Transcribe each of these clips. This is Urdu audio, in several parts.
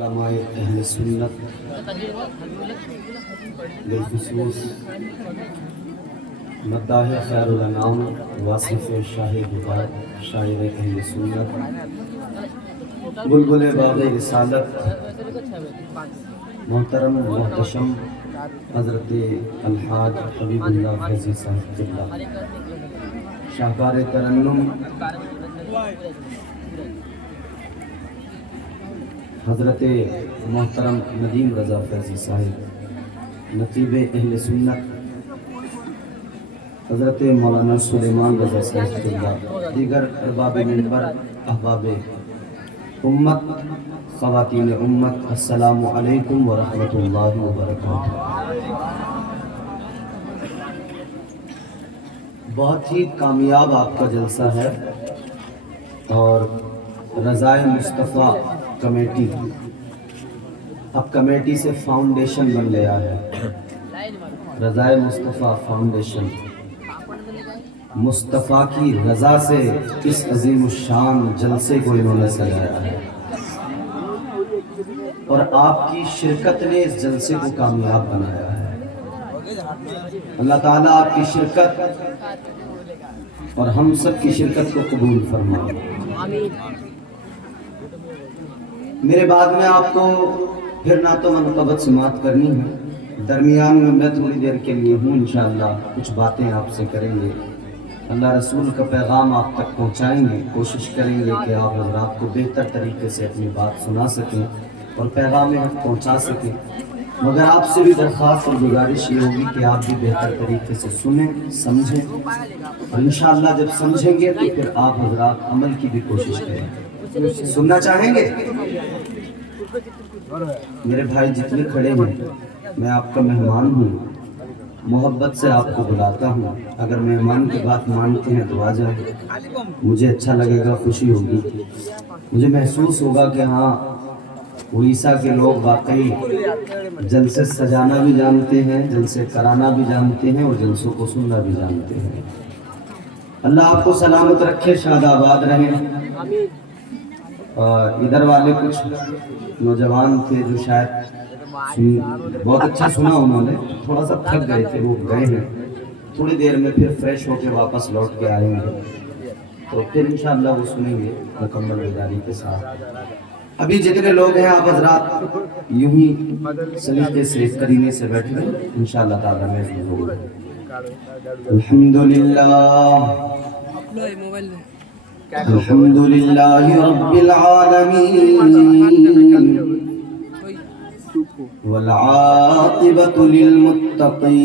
علماء اہل سنت بالخصوص مداح خیر الانام واصف شاہ ہدایت شاعر اہل سنت بلبل باغ رسالت محترم محتشم حضرت الحاج حبیب اللہ فیضی صاحب قبلہ شاہکار ترنم حضرت محترم ندیم رضا فیضی صاحب نقیب اہل سنت حضرت مولانا سلیمان رضا صاحب قبلہ دیگر ارباب منبر احباب امت خواتین امت السلام علیکم ورحمۃ اللہ وبرکاتہ۔ بہت ہی کامیاب آپ کا جلسہ ہے اور رضائے مصطفیٰ کمیٹی اب کمیٹی سے فاؤنڈیشن بن گیا ہے۔ رضائے مصطفیٰ فاؤنڈیشن مصطفیٰ کی رضا سے اس عظیم الشان جلسے کو انہوں نے سجایا ہے اور آپ کی شرکت نے اس جلسے کو کامیاب بنایا ہے۔ اللہ تعالیٰ آپ کی شرکت اور ہم سب کی شرکت کو قبول فرمائے۔ میرے بعد میں آپ کو پھر نہ تو منقبت سماعت کرنی ہے، درمیان میں تھوڑی دیر کے لیے ہوں، انشاءاللہ کچھ باتیں آپ سے کریں گے، اللہ رسول کا پیغام آپ تک پہنچائیں گے، کوشش کریں گے کہ آپ حضرات کو بہتر طریقے سے اپنی بات سنا سکیں اور پیغام حق پہنچا سکیں، مگر آپ سے بھی درخواست اور گزارش یہ ہوگی کہ آپ بھی بہتر طریقے سے سنیں سمجھیں اور انشاءاللہ جب سمجھیں گے تو پھر آپ حضرات عمل کی بھی کوشش کریں۔ سننا چاہیں گے؟ میرے بھائی جتنے کھڑے ہیں، میں آپ کا مہمان ہوں، محبت سے آپ کو بلاتا ہوں، اگر مہمان کی بات مانتے ہیں تو آ جائیں، مجھے اچھا لگے گا، خوشی ہوگی، مجھے محسوس ہوگا کہ ہاں اڑیسہ کے لوگ واقعی جلسے سجانا بھی جانتے ہیں، جلسے کرانا بھی جانتے ہیں اور جلسوں کو سننا بھی جانتے ہیں۔ اللہ آپ کو سلامت رکھے، شاد آباد رہیں۔ ادھر والے کچھ نوجوان تھے جو شاید بہت اچھا سنا، انہوں نے تھوڑا سا تھک گئے تھے، وہ گئے ہیں، تھوڑی دیر میں پھر فریش ہو کے واپس لوٹ کے آئیں گے تو پھر انشاءاللہ وہ سنیں گے مکمل بیداری کے ساتھ۔ ابھی جتنے لوگ ہیں آپ حضرات یوں ہی سلیقے سے کرینے سے بیٹھے ہیں، انشاءاللہ تعالیٰ میں ہوگا۔ الحمدللہ رب العالمین والعاقبۃ للمتقین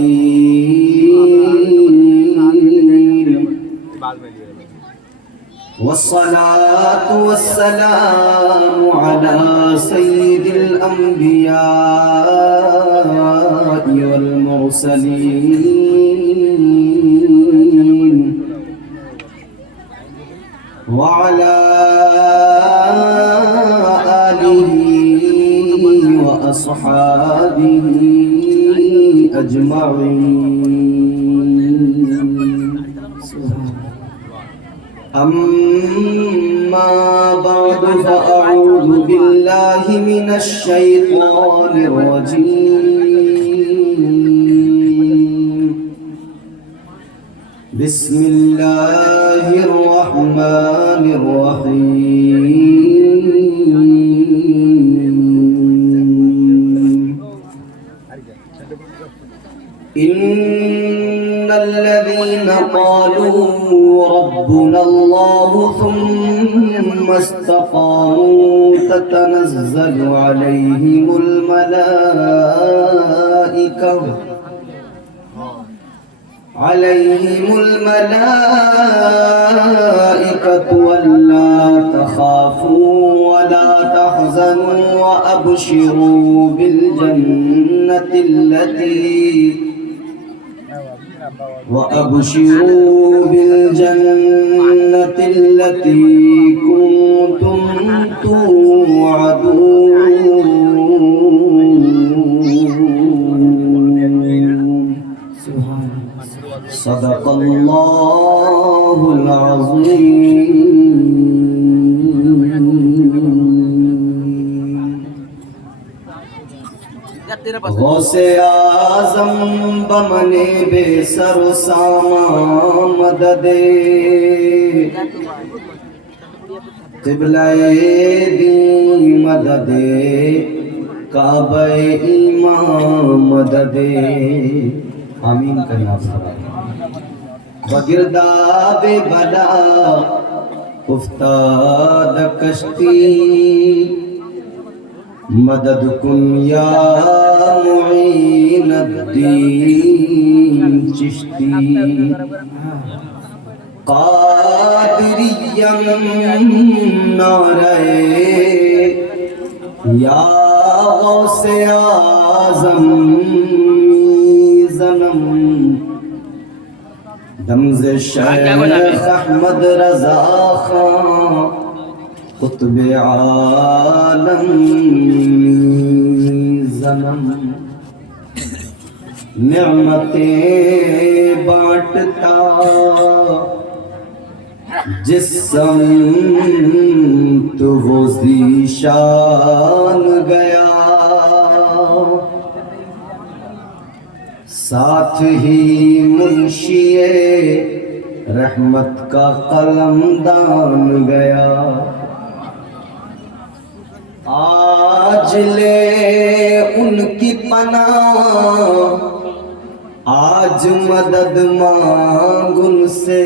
والصلاة والسلام على سید الانبیاء والمرسلین وعلى آلہ وأصحابہ اجمعین۔ اما بعد فاعوذ باللہ من الشیطان الرجیم، بسم اللہ الرحمن الرحیم۔ ان الذين قالوا ربنا الله ثم استقاموا تتنزل عليهم الملائكة ولا تخافوا ولا تحزنوا وأبشروا بالجنة التي كنتم توعدون۔ صدق اللہ العظیم۔ غوث اعظم بمنے بے سر و ساما مدد قبلہ دی مدد کعبہ ایمان مدد آمین کہیں آپ سب بگرداب بلا افتاد کشتی مدد کن یا معین الدین چشتی قادریم نعرہ یا غوث اعظم زنم دمز شیخ احمد رضا خان قطب عالم زنم نعمتیں بانٹتا جس سمت وہ ذیشان گیا ساتھ ہی منشی رحمت کا قلم دان گیا آج لے ان کی پناہ آج مدد مانگ ان سے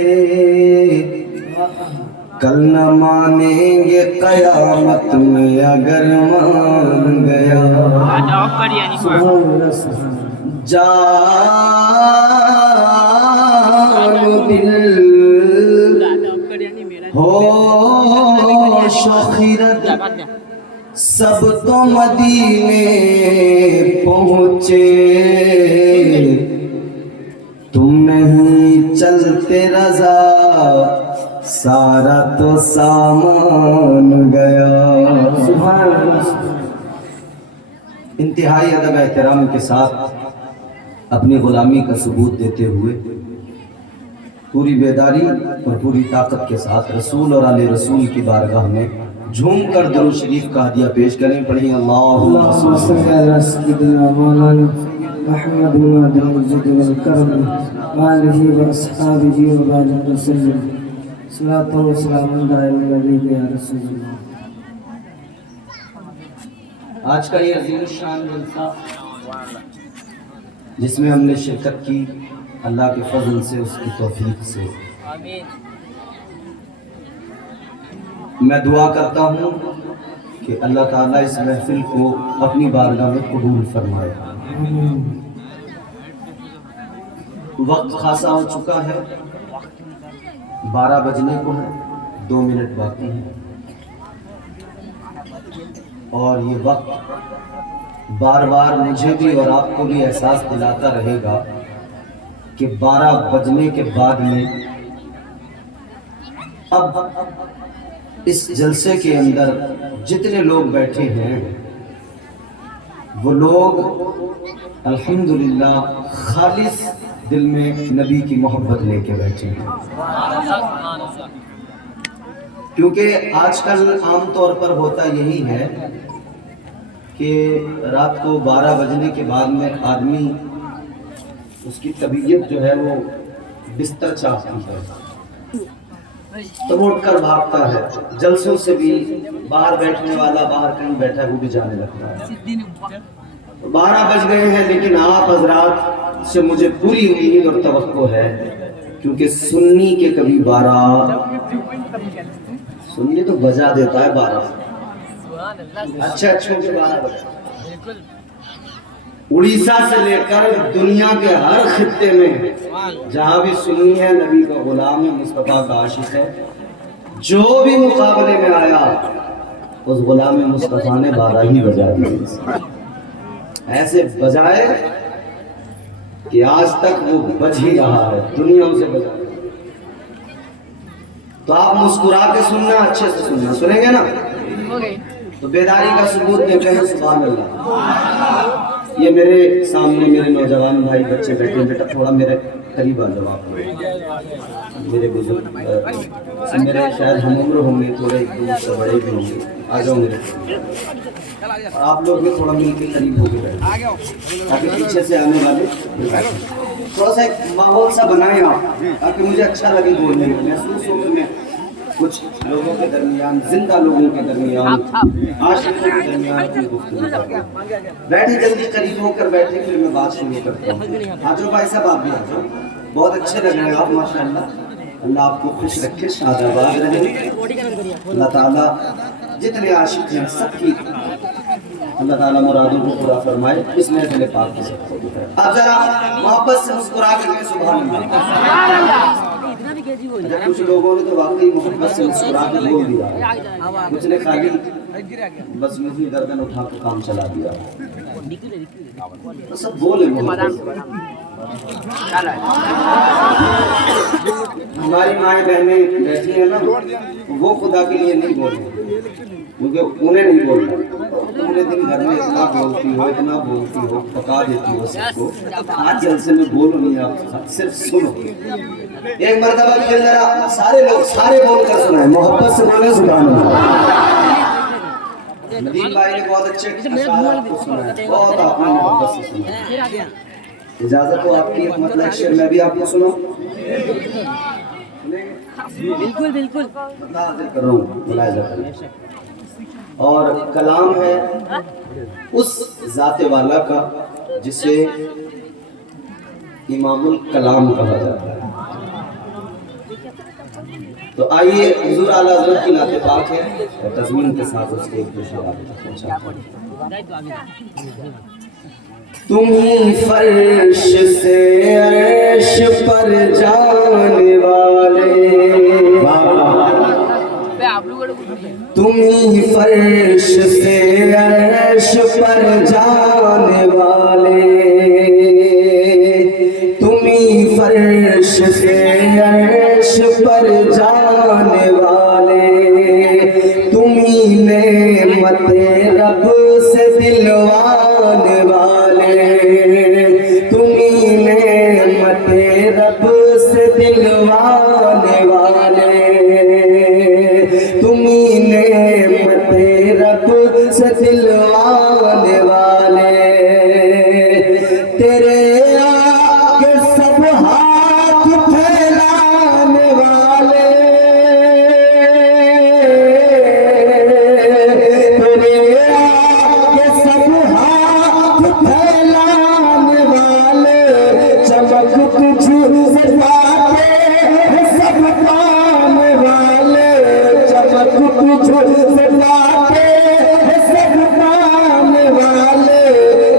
کل نہ مانیں گے قیامت میں اگر مان گیا جان و دل ہوش و خیرت سب تو مدینے پہنچے تم نہیں چلتے رضا سارا تو سامان گیا سبحان اللہ انتہائی ادب احترام کے ساتھ اپنی غلامی کا ثبوت دیتے ہوئے پوری بیداری اور پوری طاقت کے ساتھ رسول اور آل رسول کی بارگاہ میں جھوم کر درود شریف کا ہدیہ پیش کریں پڑھیں اللہم صلی علی سیدنا مولانا محمد بن الجود والکرم وآلہ واصحابہ وبارک وسلم صلاۃ و سلام علیک یا رسول اللہ۔ آج کا یہ عظیم الشان جلسہ جس میں ہم نے شرکت کی اللہ کے فضل سے اس کی توفیق سے میں دعا کرتا ہوں کہ اللہ تعالیٰ اس محفل کو اپنی بارگاہ میں قبول فرمائے۔ وقت خاصا ہو چکا ہے، 12 بجنے کو ہے، 2 منٹ باقی ہیں، اور یہ وقت بار بار مجھے بھی اور آپ کو بھی احساس دلاتا رہے گا کہ 12 بجنے کے بعد میں اب اس جلسے کے اندر جتنے لوگ بیٹھے ہیں وہ لوگ الحمدللہ خالص دل میں نبی کی محبت لے کے بیٹھے ہیں، کیونکہ آج کل عام طور پر ہوتا یہی ہے کہ رات کو 12 بجنے کے بعد میں آدمی اس کی طبیعت جو ہے وہ بستر چاہتی ہے تو اٹھ کر بھاگتا ہے، جلسوں سے بھی باہر بیٹھنے والا باہر کہیں بیٹھا ہے وہ بھی جانے لگتا ہے۔ 12 بج گئے ہیں لیکن آپ حضرات سے مجھے پوری امید اور توقع ہے، کیونکہ سنی کے کبھی 12 سنی تو بجا دیتا ہے 12 اچھا کے 12 بجے اڑیسہ سے لے کر دنیا کے ہر خطے میں جہاں بھی سنی ہے نبی کا غلام ہے، مصطفیٰ کا عاشق ہے، جو بھی مقابلے میں آیا اس غلام مصطفیٰ نے 12 ہی بجا دی، ایسے بجائے کہ آج تک وہ بج ہی رہا ہے، دنیا اسے بجا۔ تو آپ مسکرا کے سننا، اچھے سے سننا، سنیں گے نا؟ تو بیداری کا ثبوت دے کہیں سبحان اللہ۔ یہ میرے سامنے میرے نوجوان بھائی بچے بیٹھے ہیں، بیٹا تھوڑا میرے قریب آ جاؤ آپ میرے بزرگ میرے شاید ہم عمر ہوں گے، تھوڑے ایک دو سے بڑے بھی ہوں گے، آ جاؤ میرے قریب۔ آپ لوگ بھی تھوڑا مل کے قریب ہو کے بیٹھے تاکہ پیچھے سے آنے والے تھوڑا سا ایک ماحول سا بنائیں آپ، تاکہ مجھے اچھا لگے بولنے میں، محسوس ہو کہ میں کچھ لوگوں کے درمیان، زندہ لوگوں کے درمیان، عاشقوں کے درمیان اپنی گفتگو کرتا ہوں۔ بیٹھے جلدی قریب ہو کر بیٹھے، پھر میں بات شروع کرتا ہوں۔ آ جاؤ بھائی صاحب، آپ بھی آ جاؤ، بہت اچھے لگ رہے ہیں آپ ماشاءاللہ، اللہ آپ کو خوش رکھے، شاد آباد رہے۔ اللہ تعالیٰ جتنے عاشق ہیں سب کی اللہ تعالیٰ مرادوں کو پورا فرمائے، اس محفل پاک کی سب۔ آپ ذرا محبت سے مسکرا کر کے سبحان اللہ۔ کچھ لوگوں نے تو واقعی محبت سے مسکرا کے بول دیا، کچھ نے خالی بس مجھے گردن اٹھا کے کام چلا دیا، سب بولے محبت سے۔ ہماری مائیں بہنیں بیٹھی ہیں نا، وہ خدا کے لیے نہیں بول رہی، کیونکہ انہیں نہیں بولنا، پورے دن گھر میں اتنا بولتی ہو پکا دیتی ہو سب کو، آج جلسے میں بولو نہیں، آپ صرف سنو۔ ایک مرتبہ پھر ذرا سارے لوگ سارے بول کر سنائیں، محبت سے بولیں سبحان اللہ۔ ندیم بھائی نے بہت اچھے اشعار کو سنائے، بہت آپ نے محبت سے سنا۔ اجازت ہو آپ کی ایک مطلب ایک شعر میں بھی آپ کو سنوں؟ بالکل بالکل حاضر کر رہا ہوں، ملاحظہ کریں۔ اور کلام ہے اس ذات والا کا جسے امام الکلام کہا جاتا ہے۔ تو آئیے حضور اعلیٰ حضرت کی نعت پاک ہے اور تضمین کے ساتھ اس کے ایک دوسرے تمہیں فرش سے عرش پر جانے والے، تمہیں فرش سے عرش پر جانے والے، تمہیں فرش سے عرش پر جانے والے، تمہیں نعمت رب سے دلوانے والے، تمہیں نعمت رب سے دلوانے والے، تمہیں نعمت رب سے دلوانے والے، تیرے آگے سب ہاتھ پھیلانے والے، تیرے آگے سب ہاتھ پھیلانے والے، چمک تجھ سے باتیں سب پانے والے، چمک تجھ سے باتیں سب پانے والے،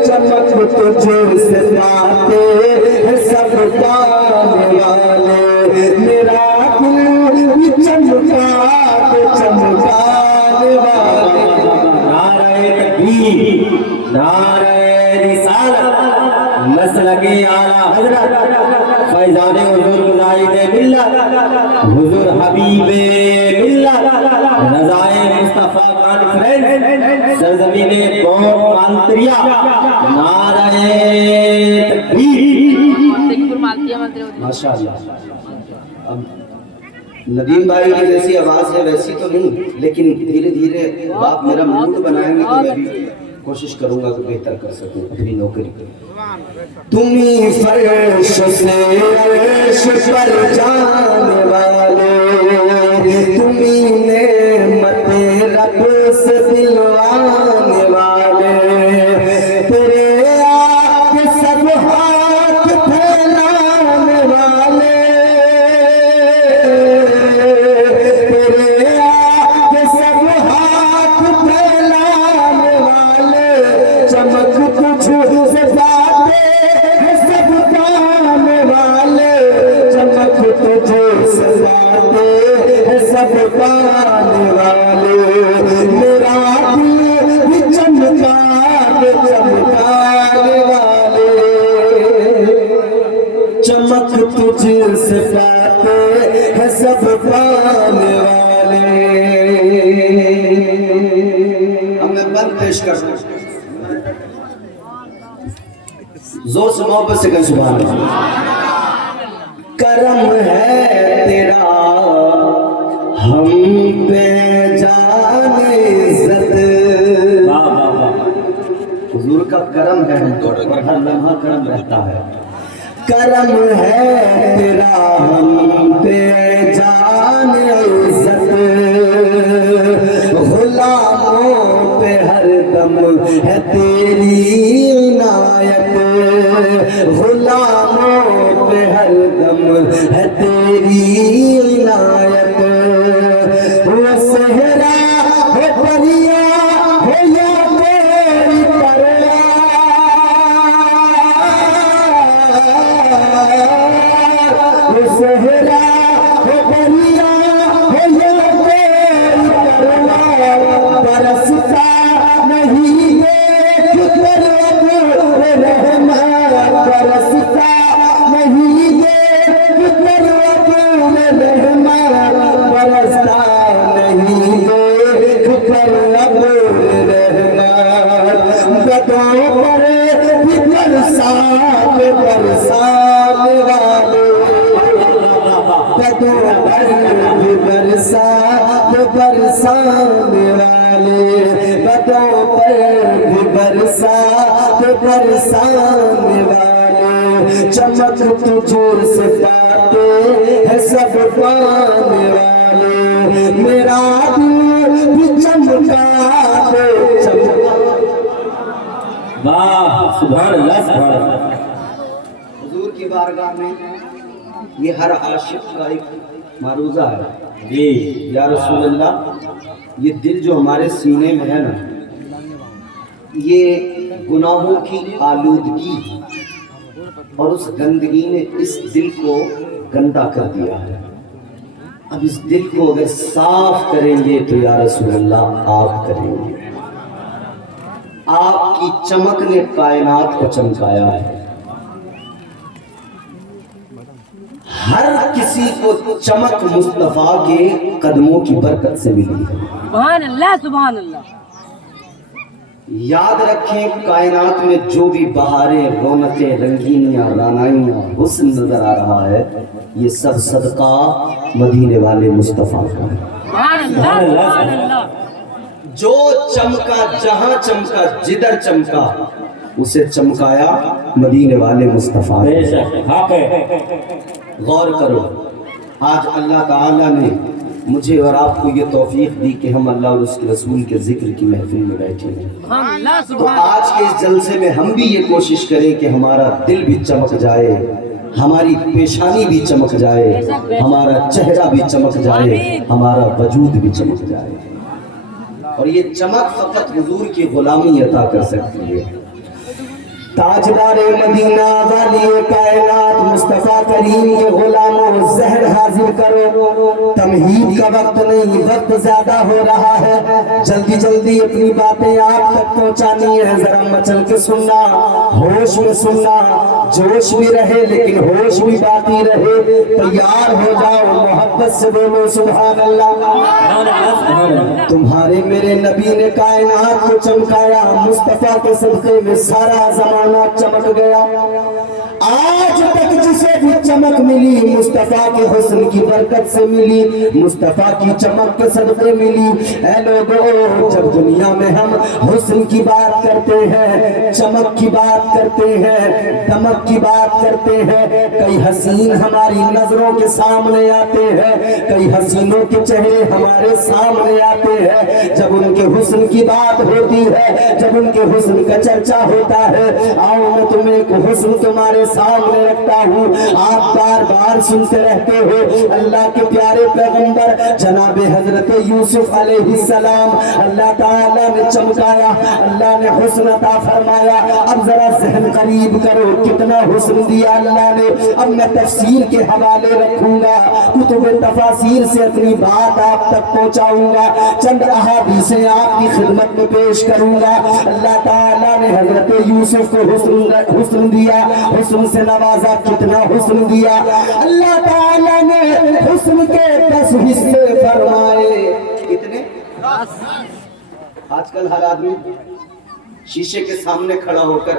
چمک تجھ سے باتیں سب پانے والے، میرا دل بھی چمکا کے چمکانے والے۔ نعرہ تکبیر، نعرہ رسالت، مسلک اعلیٰ حضرت فیضان حضور مجاہد ملت، حضور حبیب ملت، رضائے مصطفیٰ کانفرنس، سرزمین قوم مانتریا، نعرہ تکبیر۔ ماشاءاللہ۔ اب ندیم بھائی کی جیسی آواز ہے ویسی تو نہیں، لیکن دھیرے دھیرے آپ میرا موڈ بنائیں گے تو میں بھی کوشش کروں گا کہ بہتر کر سکوں اپنی نوکری۔ تمہیں فرش سے عرش پر جانے والے، تمہیں نعمت رب سے دلوانے والے، تیرے آگے سب ہاتھ پھیلانے والے، تیرے آگے سب ہاتھ پھیلانے والے، چمک تجھ سے باتیں سب پانے والے، چمک تجھ سے باتیں سب پانے والے، میرا دل بھی چمکا کے چمکانے والے، چمک تجھ سے باتیں سب پانے والے۔ اب میں بند پیش کرتا ہوں۔ زور سے محبت سے کہیں سبحان اللہ. کرم ہے تیرا ہم پہ جان عزت. حضور کا کرم ہے اور ہر لمحہ کرم رہتا ہے. کرم ہے تیرا ہم پہ جان عزت. غلاموں پہ ہر دم ہے تیری عنایت. غلاموں پہ ہر دم ہے تیری عنایت. وہ صحرا ہے دریا ہے یا تیری پرواز. وہ صحرا ہے دریا ہے یا تیری پرواز. برستا نہیں دیکھ کر ابر رحمت. برستا نہیں دیکھ کر ابر رحمت. برستا نہیں دیکھ کر ابر رحمت. گدوں پر بھی برسات برسانے والے. گدوں پر بھی برسات برسانے والے. گدوں پر بھی برسات برسانے والے. چمک تجھ سے پاتے ہیں سب پانے والے. میرا دل بھی چمکا دے چمکا. واہ سبحان اللہ سبحان اللہ. حضور کی بارگاہ میں یہ ہر عاشق کا ایک معروضہ ہے. جی یا رسول اللہ یہ دل جو ہمارے سینے میں ہے نا یہ گناہوں کی آلودگی اور اس گندگی نے اس دل کو گندا کر دیا ہے. اب اس دل کو اگر صاف کریں گے تو یا رسول اللہ آپ کریں گے. آپ کی چمک نے کائنات کو چمکایا ہے. ہر کسی کو چمک مصطفیٰ کے قدموں کی برکت سے ملی ہے. سبحان اللہ سبحان اللہ. یاد رکھیں کائنات میں جو بھی بہاریں رونقیں رنگینیاں رانائیاں حسن نظر آ رہا ہے یہ سب صدقہ مدینے والے مصطفیٰ کا ہے. سبحان اللہ سبحان اللہ. جو چمکا جہاں چمکا جدھر چمکا اسے چمکایا مدینے والے مصطفیٰ نے. بے شک حق ہے. غور کرو آج اللہ تعالیٰ نے مجھے اور آپ کو یہ توفیق دی کہ ہم اللہ اور اس کے رسول کے ذکر کی محفل میں بیٹھے ہیں. سبحان اللہ تو سبحان آج کے اس جلسے میں ہم بھی یہ کوشش کریں کہ ہمارا دل بھی چمک جائے, ہماری پیشانی بھی چمک جائے, ہمارا چہرہ بھی چمک جائے, ہمارا وجود بھی چمک جائے. اور یہ چمک فقط حضور کی غلامی عطا کر سکتی ہے. تاجدار مدینہ والی کائنات مصطفیٰ کریم کے غلاموں زہر حاضر کرو. تمہید کا وقت نہیں, وقت زیادہ ہو رہا ہے. جلدی جلدی اپنی باتیں آپ تک پہنچانی ہے. ذرا مچل کے سننا, ہوش میں سننا, جوش بھی رہے لیکن ہوش بھی باقی رہے. تیار ہو جاؤ, محبت سے بولو سبحان اللہ. تمہارے میرے نبی نے کائنات کو چمکایا. مصطفیٰ کے صدقے میں سارا زمانہ چمک گیا. آج تک جسے بھی چمک ملی مصطفیٰ کے حسن کی برکت سے ملی, مصطفیٰ کی چمک کے صدقے ملی. اے لوگوں جب دنیا میں ہم حسن کی بات کرتے ہیں, چمک کی بات کرتے ہیں, دمک کی بات کرتے ہیں, کئی حسین ہماری نظروں کے سامنے آتے ہیں, کئی حسینوں کے چہرے ہمارے سامنے آتے ہیں. جب ان کے حسن کی بات ہوتی ہے, جب ان کے حسن کا چرچا ہوتا ہے, آؤ میں تمہیں ایک حسن تمہارے سامنے رکھتا ہوں. آپ بار بار سنتے رہتے ہو اللہ کے پیارے پیغمبر جناب حضرت یوسف علیہ السلام اللہ تعالیٰ نے چمکایا, اللہ نے حسن عطا فرمایا. اب ذرا ذہن قریب کرو کتنا حسن دیا اللہ نے. اب میں تفسیر کے حوالے رکھوں گا, کتب تفاسیر سے اپنی بات آپ تک پہنچاؤں گا, چند احادیثیں آپ کی خدمت میں پیش کروں گا. اللہ تعالیٰ نے حضرت یوسف کو حسن دیا, حسن سے نوازا. کتنا حسن دیا اللہ تعالیٰ نے, حسن کے 10 حصے فرمائے. کتنے؟ آج کل ہر آدمی شیشے کے سامنے کھڑا ہو کر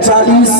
40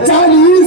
40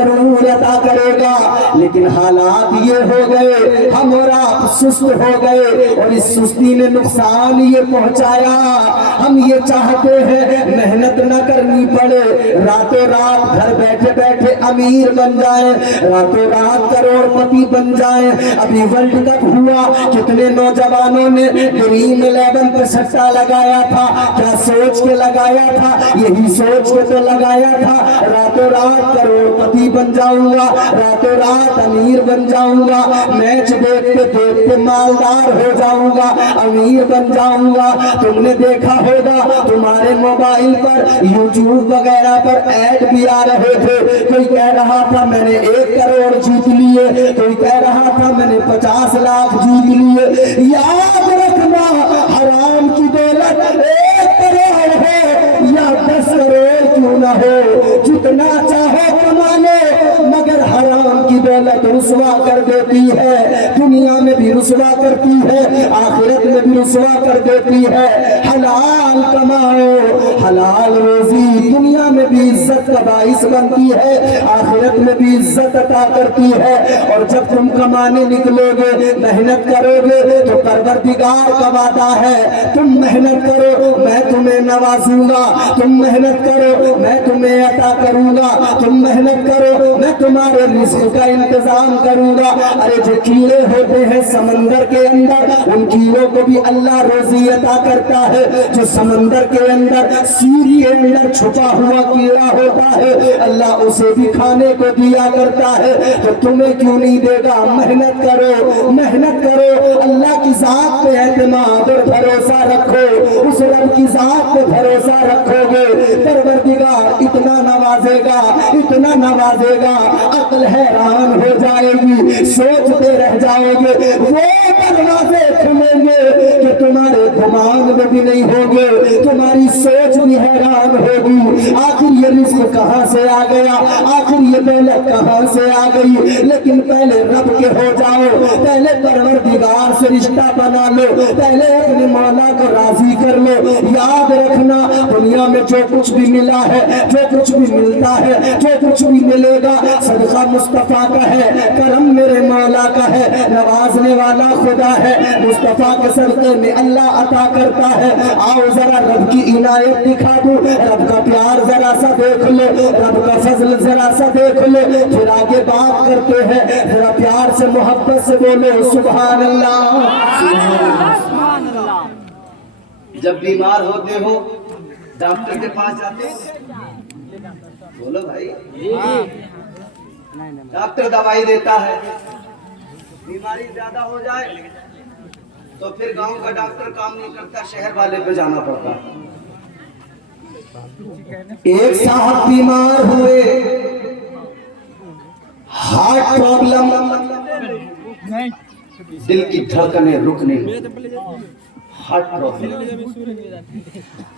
ضرور عطا کرے گا، لیکن حالات یہ ہو گئے ہم اور آپ سست ہو گئے اور اس سستی نے نقصان یہ پہنچایا۔ ہم یہ چاہتے ہیں محنت نہ کرنی پڑے، راتوں رات گھر بیٹھے بیٹھے امیر بن جائیں، راتوں رات کروڑ پتی بن جائیں۔ ابھی ورلڈ کپ ہوا، کتنے نوجوانوں نے ڈریم 11 پہ سٹا لگایا تھا، کیا سوچ کے لگایا تھا؟ یہی سوچ کے تو لگایا تھا راتوں رات کروڑ پتی بن جاؤں گا، راتوں رات امیر بن جاؤں گا، میچ دیکھتے دیکھتے مالدار ہو جاؤں گا، امیر بن جاؤں گا۔ تم نے دیکھا ہوگا تمہارے موبائل پر یوٹیوب وغیرہ پر ایڈ بھی آ رہے تھے، کوئی کہہ رہا تھا میں نے 1 کروڑ جیت لیے، کوئی کہہ رہا تھا میں نے 50 لاکھ جیت لیے۔ یاد رکھنا حرام کی دولت 1 کروڑ ہو یا 10 کروڑ کیوں نہ ہو، جتنا چاہو کما لے، مگر حرام کی دولت رسوا کر دیتی ہے، دنیا میں بھی رسوا کرتی ہے، آخرت میں بھی رسوا کر دیتی ہے۔ حلال کماؤ، حلال روزی دنیا میں بھی عزت کا باعث بنتی ہے، آخرت میں بھی عزت عطا کرتی ہے۔ اور جب تم کمانے نکلو گے، محنت کرو گے تو پروردگار کا وعدہ ہے تم محنت کرو میں تمہیں نوازوں گا، تم محنت کرو میں تمہیں عطا کروں گا، تم محنت کرو میں تمہارے رزق کا انتظام کروں گا۔ ارے جو کیڑے ہوتے ہیں سمندر کے اندر، ان کیڑوں کو بھی اللہ روزی عطا کرتا ہے۔ جو سمندر کے اندر سیری کے اندر چھپا ہوا کیڑا ہوتا ہے، اللہ اسے بھی کھانے کو دیا کرتا ہے، تو تمہیں کیوں نہیں دے گا؟ محنت کرو، محنت کرو، اللہ کی ذات پہ اعتماد اور بھروسہ رکھو، اس رب کی ذات پہ بھروسہ رکھو گے، پروردگار اتنا نوازے گا، اتنا نوازے گا، عقل حیران ہو جائے گی، سوچتے رہ جاؤ گے، وہ دروازے کھلیں گے کہ تمہارے دماغ میں بھی نہیں ہوگے، تمہاری سوچ بھی حیران ہوگی، آخر یہ رزق کہاں سے آ گیا، آخر یہ دولت کہاں سے آ گئی؟ لیکن پہلے رب کے ہو جاؤ، پہلے پروردگار سے رشتہ بنا لو، پہلے اپنے مولا کو راضی کر لو۔ یاد رکھنا دنیا میں جو کچھ بھی ملا ہے، جو کچھ بھی ملتا ہے، جو کچھ بھی ملے گا، صدقہ مصطفیٰ کا ہے، کرم میرے مولا کا ہے، نوازنے والا خدا ہے، مصطفیٰ کے صدقے میں اللہ عطا کرتا ہے۔ آؤ ذرا رب کی عنایت دکھا دوں، رب کا پیار ذرا سا دیکھ لو، رب کا فضل ذرا سا دیکھ لو، پھر آگے بات کرتے ہیں۔ ذرا پیار سے محبت سے بولو سبحان اللہ۔ سبحان اللہ۔ جب بیمار ہوتے ہو ڈاکٹر کے پاس جاتے ہو، بولو بھائی، ڈاکٹر دوائی دیتا ہے، بیماری زیادہ ہو جائے تو پھر گاؤں کا ڈاکٹر کام نہیں کرتا، شہر والے پہ جانا پڑتا۔ ایک صاحب بیمار ہوئے، ہارٹ پرابلم، دل کی دھڑکنیں رکنے، ہارٹ پرابلم۔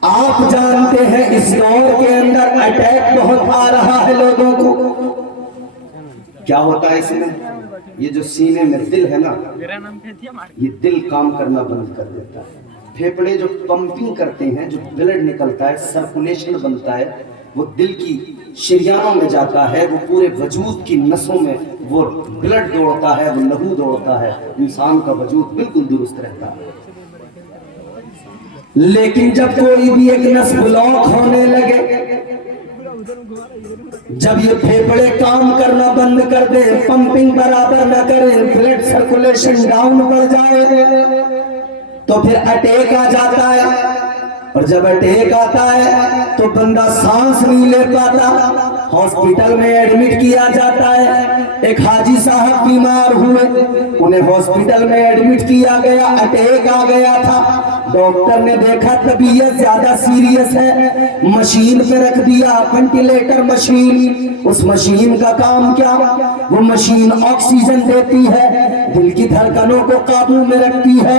آپ جانتے ہیں اس دور کے اندر اٹیک بہت آ رہا ہے لوگوں کو۔ کیا ہوتا ہے اس میں؟ یہ جو سینے میں دل ہے نا، یہ دل کام کرنا بند کر دیتا ہے۔ پھیپڑے جو پمپنگ کرتے ہیں، جو بلڈ نکلتا ہے، سرکولیشن بنتا ہے، وہ دل کی شریانوں میں جاتا ہے، وہ پورے وجود کی نسوں میں وہ بلڈ دوڑتا ہے، وہ لہو دوڑتا ہے، انسان کا وجود بالکل درست رہتا ہے۔ لیکن جب کوئی بھی ایک نس بلاک ہونے لگے، جب یہ پھیپڑے کام کرنا بند کر دیں، پمپنگ برابر نہ کریں، بلڈ سرکولیشن ڈاؤن پڑ جائے، تو پھر اٹیک آ جاتا ہے۔ اور جب اٹیک آتا ہے تو بندہ سانس نہیں لے پاتا، ہاسپٹل میں ایڈمٹ کیا جاتا ہے۔ ایک حاجی صاحب بیمار ہوئے، انہیں ہاسپٹل میں ایڈمٹ کیا گیا، اٹیک آ گیا تھا۔ ڈاکٹر نے دیکھا طبیعت زیادہ سیریس ہے، مشین پہ رکھ دیا، وینٹیلیٹر مشین۔ اس مشین کا کام کیا؟ وہ مشین آکسیجن دیتی ہے، دل کی دھڑکنوں کو قابو میں رکھتی ہے،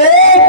1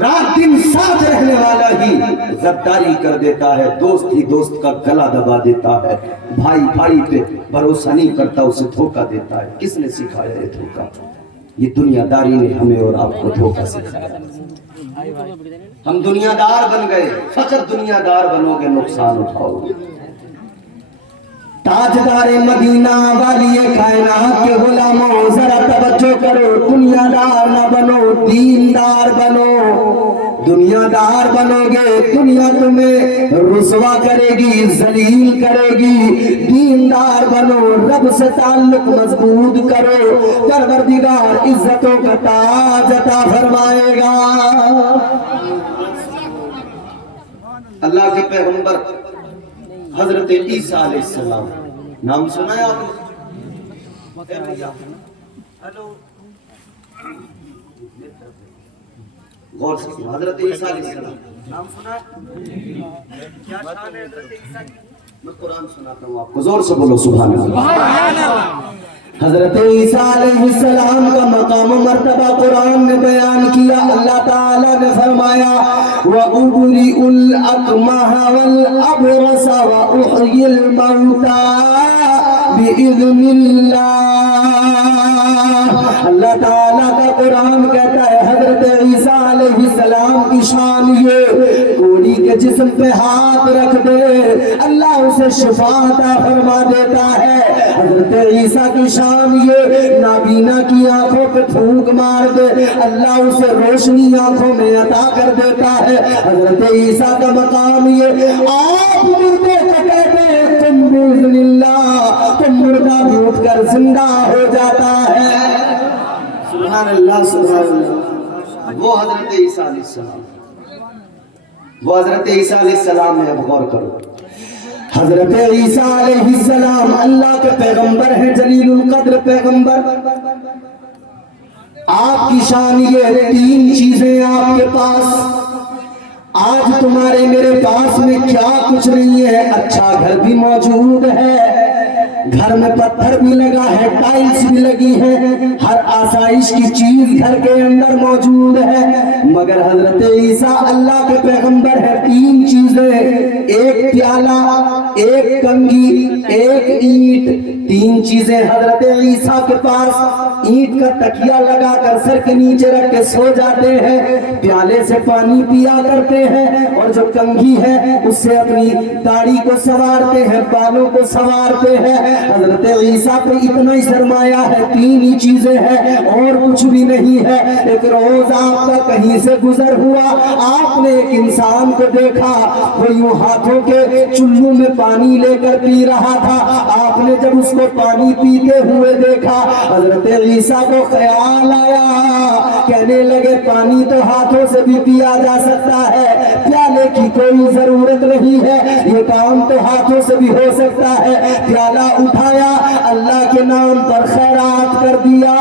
رات دن ساتھ رہنے والا ہی غداری کر دیتا ہے، دوست ہی دوست کا گلا دبا دیتا ہے، بھائی بھائی پہ بھروسہ نہیں کرتا، اسے دھوکہ دیتا ہے۔ کس نے سکھایا یہ دھوکہ؟ یہ دنیا داری نے ہمیں اور آپ کو دھوکہ سکھایا۔ ہم دنیا دار بن گئے، فقط دنیا دار بنو گے نقصان اٹھاؤ گے۔ تاجدار مدینہ والی کائنات کے غلاموں ذرا توجہ کرو، دنیا دار نہ بنو، دیندار بنو۔ دنیا دار بنو گے دنیا تمہیں رسوا کرے گی، ذلیل کرے گی۔ دیندار بنو، رب سے تعلق مضبوط کرو، پروردگار عزتوں کا تاج عطا فرمائے گا۔ اللہ کے پیغمبر حضرت عیسیٰ علیہ السلام، نام سنا ہے آپ نے؟ غور سے سنو، حضرت عیسیٰ علیہ السلام نام سنا ہے؟ کیا شان ہے حضرت عیسیٰ کی؟ میں قرآن سناتا ہوں آپ کو، زور سے بولو سبحان اللہ۔ حضرت عیسیٰ علیہ السلام کا مقام و مرتبہ قرآن نے بیان کیا۔ اللہ تعالیٰ نے فرمایا وَأُبْرِئُ الْأَكْمَحَ وَالْأَبْرَصَ وَأُحْيِي الْمَوْتَى بِإِذْنِ اللَّهِ۔ اللہ تعالیٰ کا قرآن کہتا ہے حضرت عیسیٰ علیہ السلام کی شان یہ، کوڑی کے جسم پہ ہاتھ رکھ دے اللہ اسے شفا عطا فرما دیتا ہے۔ حضرت عیسیٰ کی شان یہ، نابینا کی آنکھوں پہ پھونک مار دے اللہ اسے روشنی آنکھوں میں عطا کر دیتا ہے۔ حضرت عیسیٰ کا مقام یہ، آپ مردے کو کہتے ہیں تم بِإِذْنِ اللَّهِ، تم مردہ بھی اٹھ کر زندہ ہو جاتا ہے۔ سبحان اللہ سبحان اللہ۔ وہ حضرت عیسیٰ علیہ السلام، وہ حضرت عیسیٰ علیہ السلام میں اب غور کرو۔ حضرت عیسیٰ علیہ السلام اللہ کے پیغمبر ہیں، جلیل القدر پیغمبر۔ آپ کی شان یہ، تین چیزیں آپ کے پاس، آج تمہارے میرے پاس میں کیا کچھ نہیں ہے، اچھا گھر بھی موجود ہے، گھر میں پتھر بھی لگا ہے، ٹائلز بھی لگی ہے، ہر آسائش کی چیز گھر کے اندر موجود ہے، مگر حضرت عیسیٰ اللہ کے پیغمبر ہے، تین چیزیں، ایک پیالہ، ایک کنگھی، ایک اینٹ، تین چیزیں حضرت عیسیٰ کے پاس۔ اینٹ کا تکیہ لگا کر سر کے نیچے رکھ کے سو جاتے ہیں، پیالے سے پانی پیا کرتے ہیں، اور جو کنگھی ہے اس سے اپنی داڑھی کو سنوارتے ہیں، بالوں کو سنوارتے ہیں۔ حضرت عیسیٰ پہ اتنا ہی سرمایہ ہے، تین ہی چیزیں ہیں اور کچھ بھی نہیں ہے۔ ایک روز آپ کا کہیں سے گزر ہوا، آپ نے ایک انسان کو دیکھا، وہ یوں ہاتھوں کے چلو میں پانی لے کر پی رہا تھا۔ آپ نے جب اس کو پانی پیتے ہوئے دیکھا، حضرت عیسیٰ کو خیال آیا، کہنے لگے پانی تو ہاتھوں سے بھی پیا جا سکتا ہے، پیالے کی کوئی ضرورت نہیں ہے، یہ کام تو ہاتھوں سے بھی ہو سکتا ہے۔ پیالہ اٹھایا، اللہ کے نام پر خیرات کر دیا۔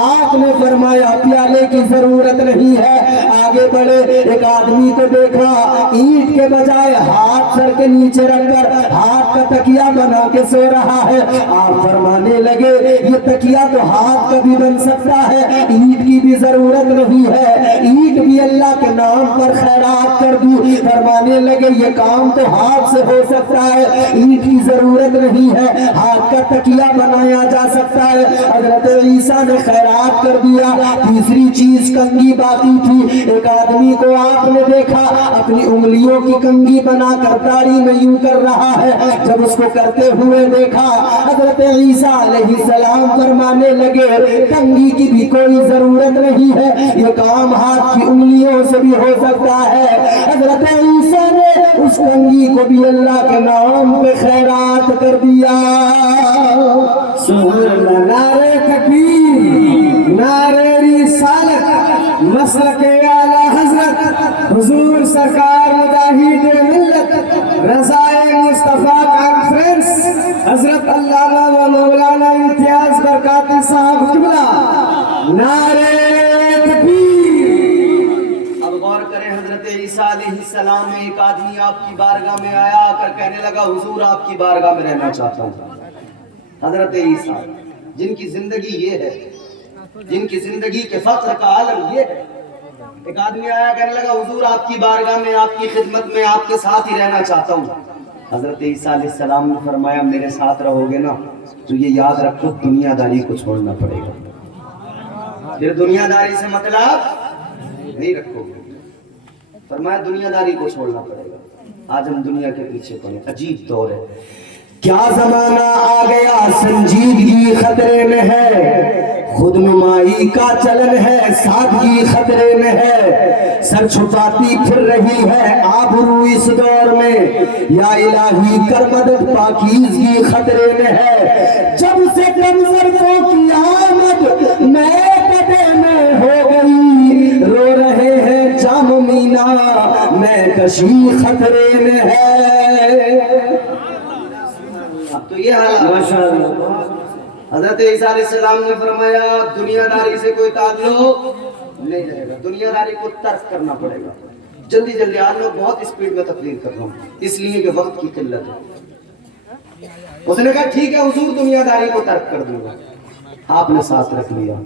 آپ نے فرمایا پیالے کی ضرورت نہیں ہے، آگے بڑھے، ایک آدمی کو دیکھا، اینٹ کے بجائے ہاتھ سر کے نیچے رکھ کر ہاتھ کا تکیہ بنا کے سو رہا ہے۔ آپ فرمانے لگے یہ تکیہ تو ہاتھ کا بھی بن سکتا ہے، اینٹ کی بھی ضرورت نہیں ہے، اینٹ بھی اللہ کے نام پر خیرات کر دی۔ فرمانے لگے یہ کام تو ہاتھ سے ہو سکتا ہے، اینٹ کی ضرورت نہیں ہے، ہاتھ کا تکیہ بنایا جا سکتا ہے۔ حضرت عیسیٰ نے خیرات کر دیا۔ تیسری چیز کنگھی باقی تھی، ایک آدمی کو آپ نے دیکھا اپنی انگلیوں کی کنگھی بنا کر داڑھی میں یوں کر رہا ہے، جب اس کو کرتے ہوئے دیکھا، حضرت عیسیٰ علیہ السلام فرمانے لگے کنگھی کی بھی کوئی ضرورت نہیں ہے، یہ کام ہاتھ کی انگلیوں سے بھی ہو سکتا ہے۔ حضرت عیسیٰ نے اس کنگھی کو بھی اللہ کے نام پہ خیرات کر دیا۔ سبحان اللہ، نعرہ تکبیر، نعرہ رسالت، مسلک اعلی حضرت حضور سرکار مجاہد ملت رضائے مصطفیٰ کانفرنس حضرت علامہ و مولانا امتیاز برکاتی صاحب قبلہ، نعرہ تکبیر۔ اب غور کریں، حضرت عیسیٰ علیہ السلام میں ایک آدمی آپ کی بارگاہ میں آیا، آ کر کہنے لگا حضور آپ کی بارگاہ میں رہنا چاہتا ہوں۔ حضرت عیسیٰ جن کی زندگی یہ ہے، جن کی زندگی کے فخر کا عالم یہ ہے، ایک آدمی آیا کہنے لگا حضور آپ کی بارگاہ میں آپ کی خدمت میں آپ کے ساتھ ہی رہنا چاہتا ہوں. حضرت عیسیٰ علیہ السلام نے فرمایا میرے ساتھ رہو گے نا تو یہ یاد رکھو دنیا داری کو چھوڑنا پڑے گا. پھر دنیا داری سے مطلب نہیں رکھو گے. فرمایا دنیا داری کو چھوڑنا پڑے گا. آج ہم دنیا کے پیچھے پڑے. عجیب دور ہے. کیا زمانہ آ گیا سنجیدگی خطرے میں ہے, خود نمائی کا چلن ہے سادگی خطرے میں ہے, سر چھپاتی پھر رہی ہے آبرو اس دور میں, یا الہی کر مدد پاکیزگی خطرے میں ہے. جب سے کنزرفوں کی آمد نئے قدے میں ہو گئی, رو رہے ہیں جام مینا میں کشی خطرے میں ہے. اب تو یہ حالات. حضرت عیسیٰ علیہ السلام نے فرمایا دنیا داری سے کوئی تعلق نہیں رہے گا, دنیا داری کو ترک کرنا پڑے گا. جلدی جلدی آپ لوگ بہت اسپیڈ میں تقریر کر رہا ہوں اس لیے کہ وقت کی قلت ہے. اس نے کہا ٹھیک ہے حضور دنیا داری کو ترک کر دوں گا. آپ نے ساتھ رکھ لیا.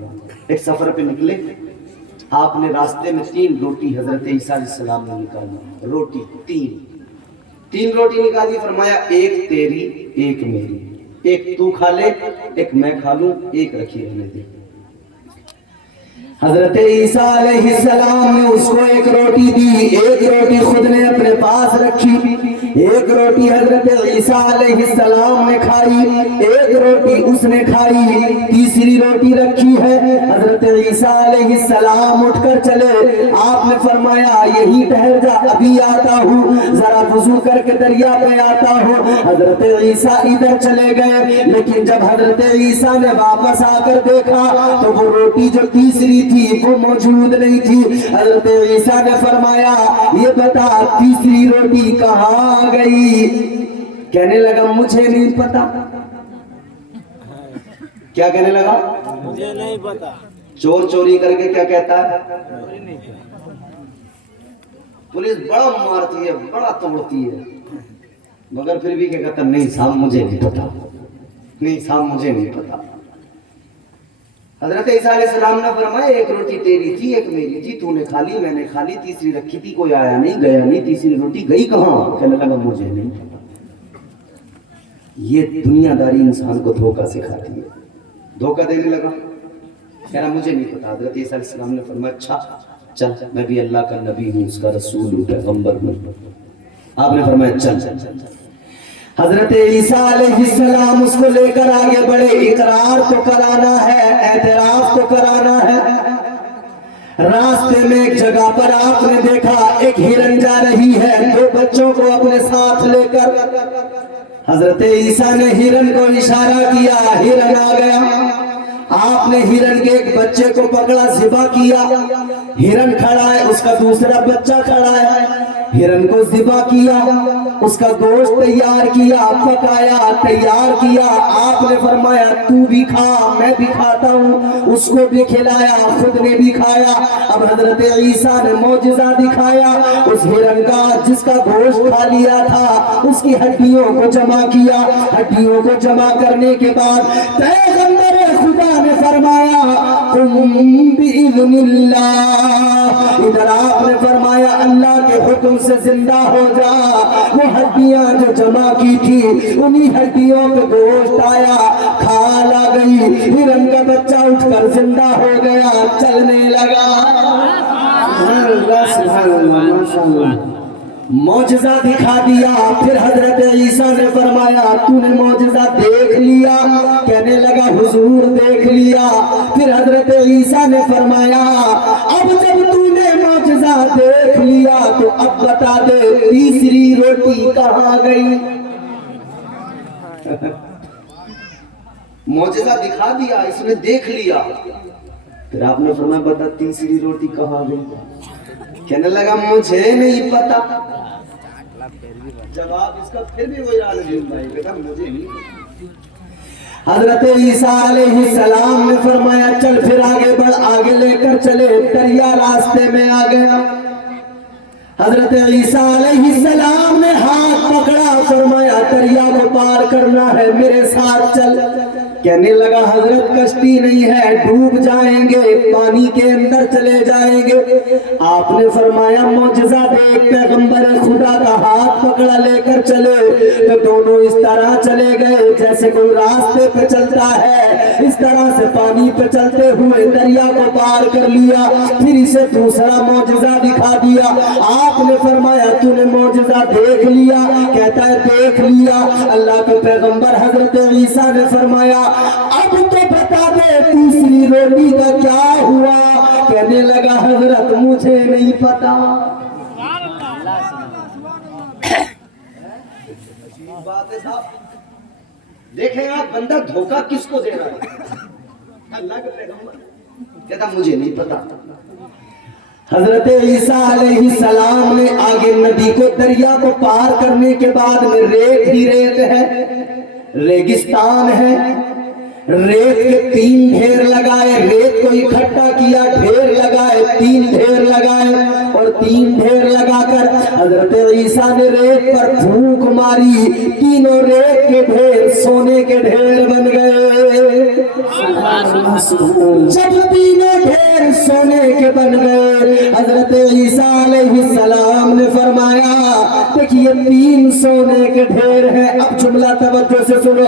ایک سفر پہ نکلے, آپ نے راستے میں 3 روٹی حضرت عیسیٰ علیہ السلام نے نکالی. روٹی 3 روٹی نکالی. فرمایا ایک تیری ایک میری, ایک تو کھا لے ایک میں کھا لوں, ایک رکھی رہنے دے. حضرت عیسیٰ علیہ السلام نے اس کو ایک روٹی دی, ایک روٹی خود نے اپنے پاس رکھی, ایک روٹی حضرت عیسیٰ علیہ السلام نے کھائی, ایک روٹی اس نے کھائی, تیسری روٹی رکھی ہے. حضرت عیسیٰ علیہ السلام اٹھ کر چلے. آپ نے فرمایا یہی ٹھہر جا ابھی آتا ہوں, ذرا وضو کر کے دریا پہ آتا ہوں. حضرت عیسیٰ ادھر چلے گئے, لیکن جب حضرت عیسیٰ نے واپس آ کر دیکھا تو وہ روٹی جو تیسری تھی وہ موجود نہیں تھی. حضرت عیسیٰ نے فرمایا یہ بتا تیسری روٹی کہاں گئی؟ کہنے لگا مجھے نہیں پتا. کیا کہنے لگا؟ مجھے نہیں پتا. چور چوری کر کے کیا کہتا ہے؟ پولیس بڑا مارتی ہے بڑا توڑتی ہے, مگر پھر بھی کیا کہتا نہیں صاحب مجھے نہیں پتا, نہیں صاحب مجھے نہیں پتا. حضرت عیسیٰ علیہ السلام نے فرمایا ایک روٹی تیری تھی ایک میری تھی, تو نے کھا لی میں نے کھا لی, تیسری رکھی تھی کوئی آیا نہیں گیا نہیں, تیسری روٹی گئی کہاں؟ کہنے لگا مجھے نہیں پتا. یہ دنیا داری انسان کو دھوکہ سکھاتی ہے. دھوکہ دینے لگا, کہہ رہا مجھے نہیں پتا. حضرت عیسیٰ علیہ السلام نے فرمایا اچھا چل میں بھی اللہ کا نبی ہوں, اس کا رسول ہوں, پیغمبر ہوں. آپ نے فرمایا چل. حضرت عیسیٰ علیہ السلام اس کو لے کر آگے بڑھے. اقرار تو کرانا ہے, اعتراف تو کرانا ہے. راستے میں ایک جگہ پر آپ نے دیکھا ایک ہرن جا رہی ہے 2 بچوں کو اپنے ساتھ لے کر. حضرت عیسیٰ نے ہرن کو اشارہ کیا, ہرن آ گیا. آپ نے ہرن کے ایک بچے کو پکڑا, ذبح کیا. ہرن کھڑا ہے, اس کا دوسرا بچہ کھڑا ہے. ہرن کو ذبح کیا, اس کا گوشت تیار کیا, پکایا, تیار کیا. آپ نے فرمایا تو بھی کھا میں بھی کھاتا ہوں. اس کو بھی کھلایا, خود نے بھی کھایا. اب حضرت عیسیٰ نے معجزہ دکھایا. اس ہرن کا جس کا گوشت کھا لیا تھا اس کی ہڈیوں کو جمع کیا. ہڈیوں کو جمع کرنے کے بعد پیغمبر خدا نے فرمایا قم بإذن اللہ, ادھر آپ نے فرمایا اللہ کے حکم سے زندہ ہو جا. وہ ہڈیاں جو جمع کی تھی انہی ہڈیوں پہ گوشت آیا, کھال آ گئی. ہرن کا بچہ اٹھ کر زندہ ہو گیا, چلنے لگا. معجزہ دکھا دیا. پھر حضرت عیسیٰ نے فرمایا تو نے معجزہ دیکھ لیا؟ کہنے لگا حضور دیکھ لیا. پھر حضرت عیسیٰ نے فرمایا اب جب تو نے معجزہ دیکھ لیا تو اب بتا دے تیسری روٹی کہاں گئی؟ معجزہ دکھا دیا, اس نے دیکھ لیا. پھر آپ نے فرمایا بتا تیسری روٹی کہاں گئی؟ کہنے لگا مجھے نہیں پتا. جواب اس کا پھر بھی وہی مجھے نہیں. حضرت عیسیٰ علیہ السلام نے فرمایا چل پھر آگے بڑھ. آگے لے کر چلے, دریا راستے میں آ گیا. حضرت عیسیٰ علیہ السلام نے ہاتھ پکڑا, فرمایا دریا کو پار کرنا ہے میرے ساتھ چل. کہنے لگا حضرت کشتی نہیں ہے، ڈوب جائیں گے، پانی کے اندر چلے جائیں گے۔ آپ نے فرمایا معجزہ دیکھ، پیغمبر خدا کا ہاتھ پکڑا لے کر چلے تو دونوں اس طرح چلے گئے جیسے کوئی راستے پہ چلتا ہے، اس طرح سے پانی پہ چلتے ہوئے دریا کو پار کر لیا، پھر اسے دوسرا معجزہ دکھا دیا۔ آپ نے فرمایا تو نے معجزہ دیکھ لیا؟ کہتا ہے دیکھ لیا۔ اللہ کے پیغمبر حضرت عیسیٰ نے فرمایا اب تو بتا دے تیسری روٹی کا کیا ہوا؟ کہنے لگا حضرت مجھے نہیں پتا۔ بات ہے صاحب، دیکھیں آپ بندہ دھوکہ کس کو دے رہا ہے؟ اللہ کے پیغمبر کہتا مجھے نہیں پتا۔ حضرت عیسیٰ علیہ السلام نے آگے ندی کو، دریا کو پار کرنے کے بعد میں ریت ہی ریت ہے، ریگستان ہے، ریت کے 3 ڈھیر لگائے، ریت کو اکٹھا کیا، ڈھیر لگائے، 3 ڈھیر لگائے اور 3 ڈھیر لگا کر حضرت عیسیٰ نے ریت پر پھونک ماری، تینوں ریت کے ڈھیر سونے کے ڈھیر بن گئے۔ جب تینوں ڈھیر سونے کے بن گئے، حضرت عیسیٰ علیہ السلام نے فرمایا دیکھیے 3 سونے کے ڈھیر ہیں۔ اب جملہ توجہ سے سنو،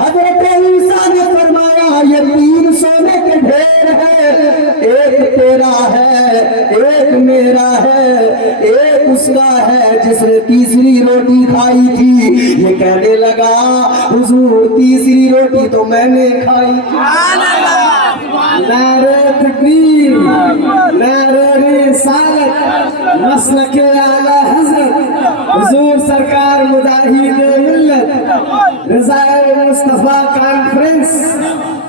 حضرت عیسیٰ نے فرمایا یہ 3 سونے کے ڈھیر ہیں، ایک تیرا ہے، ایک میرا ہے، ایک اس کا ہے جس نے تیسری روٹی کھائی تھی۔ یہ کہنے لگا حضور تیسری روٹی تو میں نے کھائی تھی۔ نعرہ تکبیر، نعرہ رسالت، مسلک اعلی حضرت حضور سرکار مجاہد ملت، رضا مصطفیٰ کانفرنس،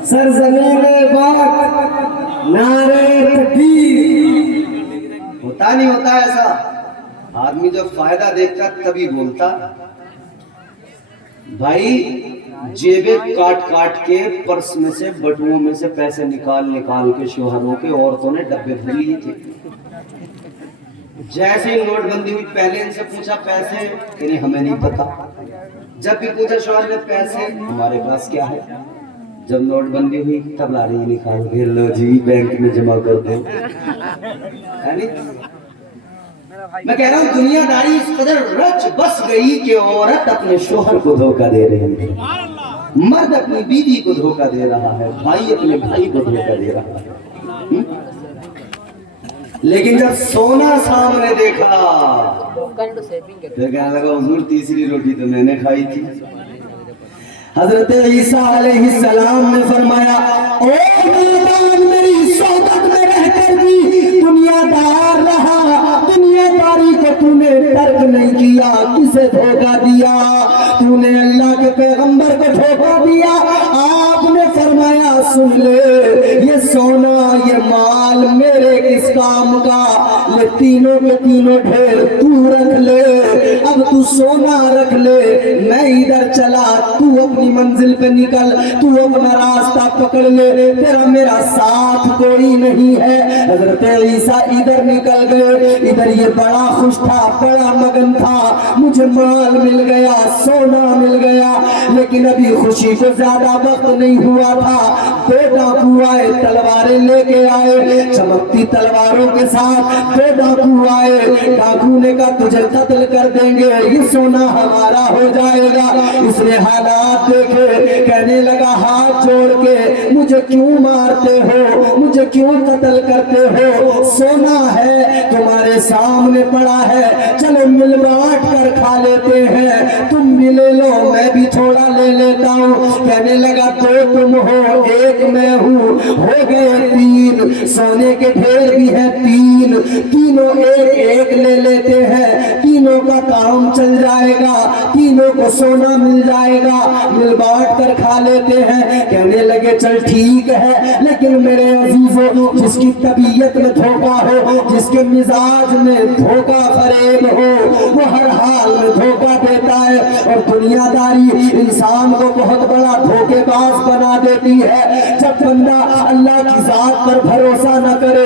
سرزمین پاک، نعرہ تکبیر۔ ہوتا نہیں ہوتا ایسا، آدمی جو فائدہ دیکھتا تبھی بولتا۔ بھائی جیبیں کاٹ کاٹ کے پرس میں سے، بٹووں میں سے پیسے نکال نکال کے شوہروں کے، عورتوں نے ڈبے بھر لیے تھے۔ جیسے ہی نوٹ بندی ہوئی پہلے ان سے پوچھا پیسے، کہ ہمیں نہیں پتا۔ جب بھی پوچھا شوہر نے پیسے، ہمارے پاس کیا ہے۔ جب نوٹ بندی ہوئی تب لاری نکال کے لو جی بینک میں جمع کر دو۔ میں کہہ رہا ہوں دنیا داری اس قدر رچ بس گئی کہ عورت اپنے شوہر کو دھوکہ دے رہی ہے، مرد اپنی بیوی کو دھوکہ دے رہا ہے، بھائی اپنے بھائی کو دھوکہ دے رہا ہے۔ لیکن جب سونا سامنے دیکھا پھر کہنے لگا حضور تیسری روٹی تو میں نے کھائی تھی۔ حضرت عیسیٰ علیہ السلام نے فرمایا او میدان میری صحبت میں رہ کر بھی دنیا دار رہا، دنیا داری کو تو نے ترک نہیں کیا، کسے دھوکہ دیا؟ تو نے اللہ کے پیغمبر کو دھوکہ دیا۔ آپ نے فرمایا سن لے یہ سونا یہ مال میرے کس کام کا؟ یہ تینوں کے تینوں ڈھیر تو رکھ لے، اب تو سونا رکھ لے، میں ادھر چلا، تو اپنی منزل پہ نکل، تو اپنا راستہ پکڑ لے، تیرا میرا ساتھ کوئی نہیں ہے۔ حضرت عیسیٰ ادھر نکل گئے، ادھر یہ بڑا خوش تھا، بڑا مگن تھا، مجھے مال مل گیا، سونا مل گیا، لیکن ابھی خوشی کو زیادہ وقت نہیں ہوا تھا۔ دو ڈاکو آئے، تلواریں لے کے آئے، چمکتی تلواروں کے ساتھ دو ڈاکو آئے۔ ڈاکو نے کہا تجھے قتل کر دیں گے، یہ سونا ہمارا ہو جائے گا۔ اس نے حالات دیکھے، کہنے لگا ہاتھ جوڑ کے مجھے کیوں مارتے ہو، مجھے کیوں قتل کرتے ہو؟ سونا ہے تمہارے سامنے پڑا ہے، چلو مل بانٹ کر کھا لیتے ہیں، تم بھی لے لو میں بھی تھوڑا لے لیتا ہوں۔ کہنے لگا دو تم ہو ایک میں ہوں، ہو گئے 3، سونے کے ڈھیر بھی ہیں 3، تینوں ایک ایک لے لیتے ہیں، تینوں کا کام چل جائے گا، تینوں کو سونا مل جائے گا، مل بانٹ کر کھا لیتے ہیں۔ کہنے لگے چل ٹھیک ہے، لیکن میرے عزیزوں جس کی طبیعت میں دھوکہ ہو، جس کے مزاج میں دھوکہ فریب ہو، وہ ہر حال میں دھوکہ دیتا ہے، اور دنیا داری انسان کو بہت بڑا دھوکے باز بنا دیتی ہے۔ جب بندہ اللہ کی ذات پر بھروسہ نہ کرے،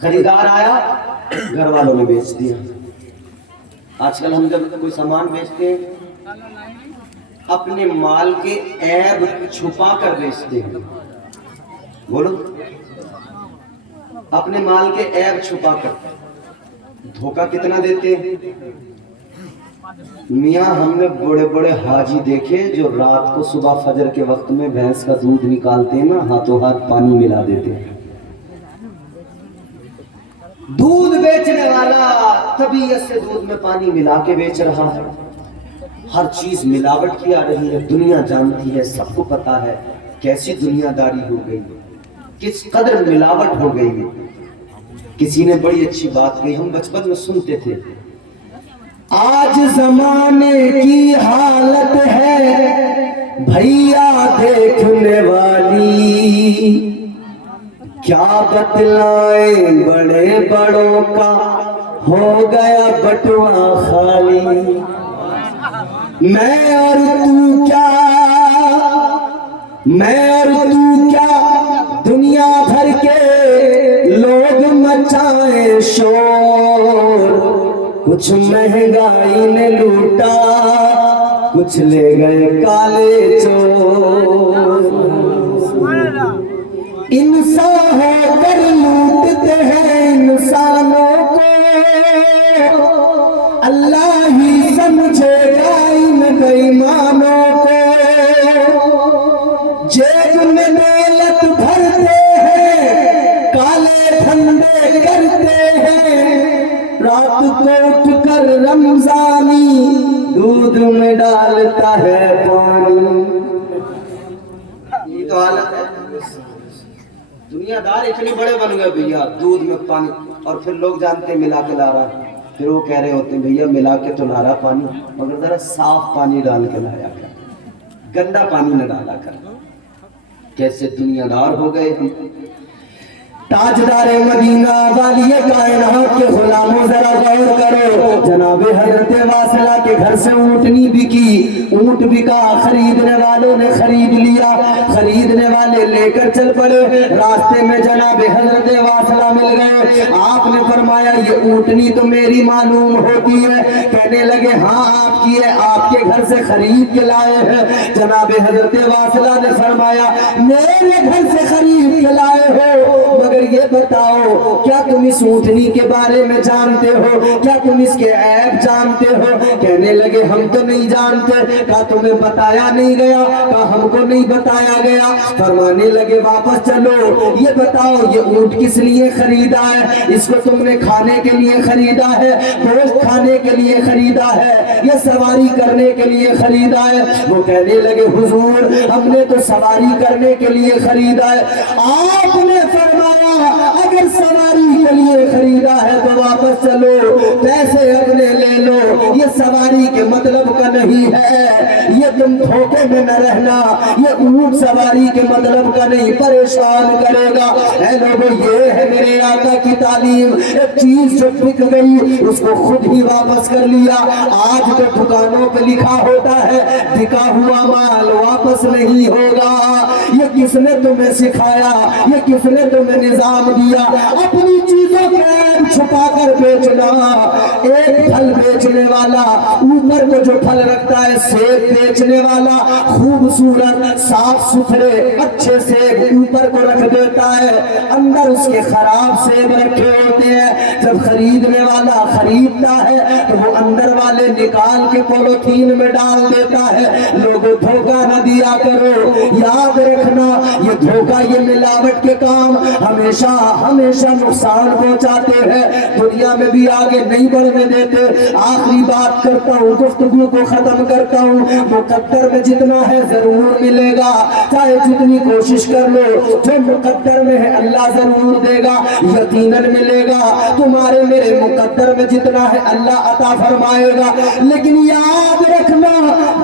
خریدار آیا گھر والوں نے بیچ دیا. آج کل ہم جب کوئی سامان بیچتے ہیں اپنے مال کے عیب چھپا کر بیچتے ہیں. بولو, اپنے مال کے عیب چھپا کر. دھوکہ کتنا دیتے ہیں میاں. ہم نے بڑے بڑے حاجی دیکھے جو رات کو صبح فجر کے وقت میں بھینس کا دودھ نکالتے ہیں نا, ہاتھوں ہاتھ پانی ملا دیتے ہیں. دودھ بیچنے والا طبیعت سے دودھ میں پانی ملا کے بیچ رہا ہے. ہر چیز ملاوٹ کی آ رہی ہے. دنیا جانتی ہے, سب کو پتا ہے کیسی دنیا داری ہو گئی, کس قدر ملاوٹ ہو گئی. کسی نے بڑی اچھی بات کہی, ہم بچپن میں سنتے تھے. آج زمانے کی حالت ہے بھیا دیکھنے والی, کیا بتلائیں بڑے بڑوں کا ہو گیا بٹوا خالی. میں اور تو کیا دنیا بھر کے لوگ مچائیں شور. کچھ مہنگائی نے لوٹا, کچھ لے گئے کالے چور. انسان ہو کر لوٹتے ہیں انسانوں کو, اللہ ہی سمجھے گا ان بےایمانوں کو. جیب میں دولت بھرتے ہیں, کالے دھندے کرتے ہیں, رات کو اٹھ کر رمضانی دودھ میں ڈالتا ہے پانی. یہ تو حالت ہے. دنیا دار اتنے بڑے بن گئے بھیا, دودھ میں پانی. اور پھر لوگ جانتے ہیں ملا کے لا رہا ہے, پھر وہ کہہ رہے ہوتے ہیں بھیا ملا کے تو لا رہا پانی, مگر ذرا صاف پانی ڈال کے لایا کر, گندا پانی نہ ڈالا کر. کیسے دنیا دار ہو گئے ہم. تاجدار مدینہ والی کائنات کے غلاموں ذرا غور کرو. جناب حضرت واصلہ کے گھر سے اونٹنی بکی, اونٹ بکا, خریدنے والوں نے خرید لیا, خریدنے والے لے کر چل پڑے. راستے میں جناب حضرت واصلہ مل گئے. آپ نے فرمایا یہ اونٹنی تو میری معلوم ہوتی ہے. کہنے لگے ہاں آپ کی ہے, آپ کے گھر سے خرید کے لائے ہیں. جناب حضرت واصلہ نے فرمایا میرے گھر سے خرید کے لائے ہو, مگر یہ بتاؤ کیا تم اس اونٹنی کے بارے میں جانتے ہو, کیا تم اس کے عیب جانتے ہو؟ کہنے لگے ہم تو نہیں جانتے. کہا تمہیں بتایا نہیں گیا؟ کہا ہم کو نہیں بتایا گیا. فرمانے لگے واپس چلو, یہ بتاؤ یہ اونٹ کس لیے خریدا ہے؟ اس کو تم نے کھانے کے لیے خریدا ہے, گوشت کھانے کے لیے خریدا ہے, یا سواری کرنے کے لیے خریدا ہے؟ وہ کہنے لگے حضور ہم نے تو سواری کرنے کے لیے خریدا ہے. آپ نے فرمایا اگر سواری کے لیے خریدا ہے تو واپس چلو, پیسے اپنے لے لو, یہ سواری کے مطلب کا نہیں ہے. یہ تم دھوکے میں نہ رہنا, یہ اونٹ سواری کے مطلب کا نہیں, پریشان کرے گا. اے لوگو یہ ہے میرے آقا کی تعلیم. ایک چیز جو بک گئی اس کو خود ہی واپس کر لیا. آج تو دکانوں پہ لکھا ہوتا ہے بکا ہوا مال واپس نہیں ہوگا. یہ کس نے تمہیں سکھایا, یہ کس نے تمہیں نظام دیا اپنی چیزوں کے عیب چھپا کر بیچنا؟ ایک پھل بیچنے والا اوپر کو جو پھل رکھتا ہے, سیب بیچنے والا خوبصورت صاف ستھرے اچھے سیب اوپر کو رکھ دیتا ہے, اندر اس کے خراب سیب رکھے ہوتے ہیں. جب خریدنے والا خریدتا ہے تو وہ اندر والے نکال کے پولیتھین میں ڈال دیتا ہے. لوگوں دھوکہ نہ دیا کرو, یاد رکھنا یہ دھوکہ یہ ملاوٹ کے کام ہمیشہ نقصان پہنچاتے ہیں, دنیا میں بھی آگے نہیں بڑھنے دیتے. آخری بات کرتا ہوں, گفتگو کو ختم کرتا ہوں. مقدر میں جتنا ہے ضرور ملے گا, چاہے جتنی کوشش کر لو. جو مقدر میں ہے اللہ ضرور دے گا, یقیناً ملے گا. تمہارے میرے مقدر میں جتنا ہے اللہ عطا فرمائے گا. لیکن یاد رکھنا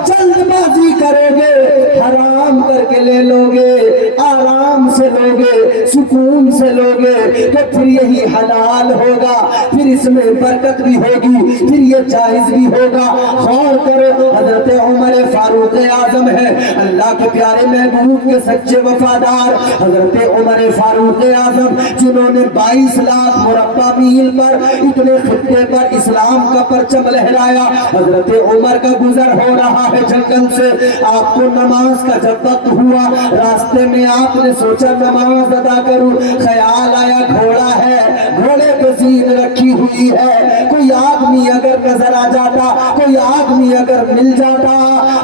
جلد بازی کرو گے, حرام کر کے لے لو گے, آرام سے لو گے, سکون سے لوگے تو پھر یہی حلال ہوگا، پھر اس میں برکت بھی ہوگی، پھر یہ جائز بھی ہوگا۔ غور کرو، حضرت عمر فاروق اعظم ہے، اللہ کے پیارے محبوب کے سچے وفادار حضرت عمر فاروق اعظم، جنہوں نے 22 لاکھ مربع میل پر اتنے خطے پر اسلام کا پرچم لہرایا۔ حضرت عمر کا گزر ہو رہا ہے جنگل سے، آپ کو نماز کا جب وقت ہوا، راستے میں آپ نے سوچا نماز ادا کروں، خیال آیا گھوڑا ہے، گھوڑے پہ زین رکھی ہوئی ہے، کوئی آدمی اگر نظر آ جاتا، کوئی آدمی اگر مل جاتا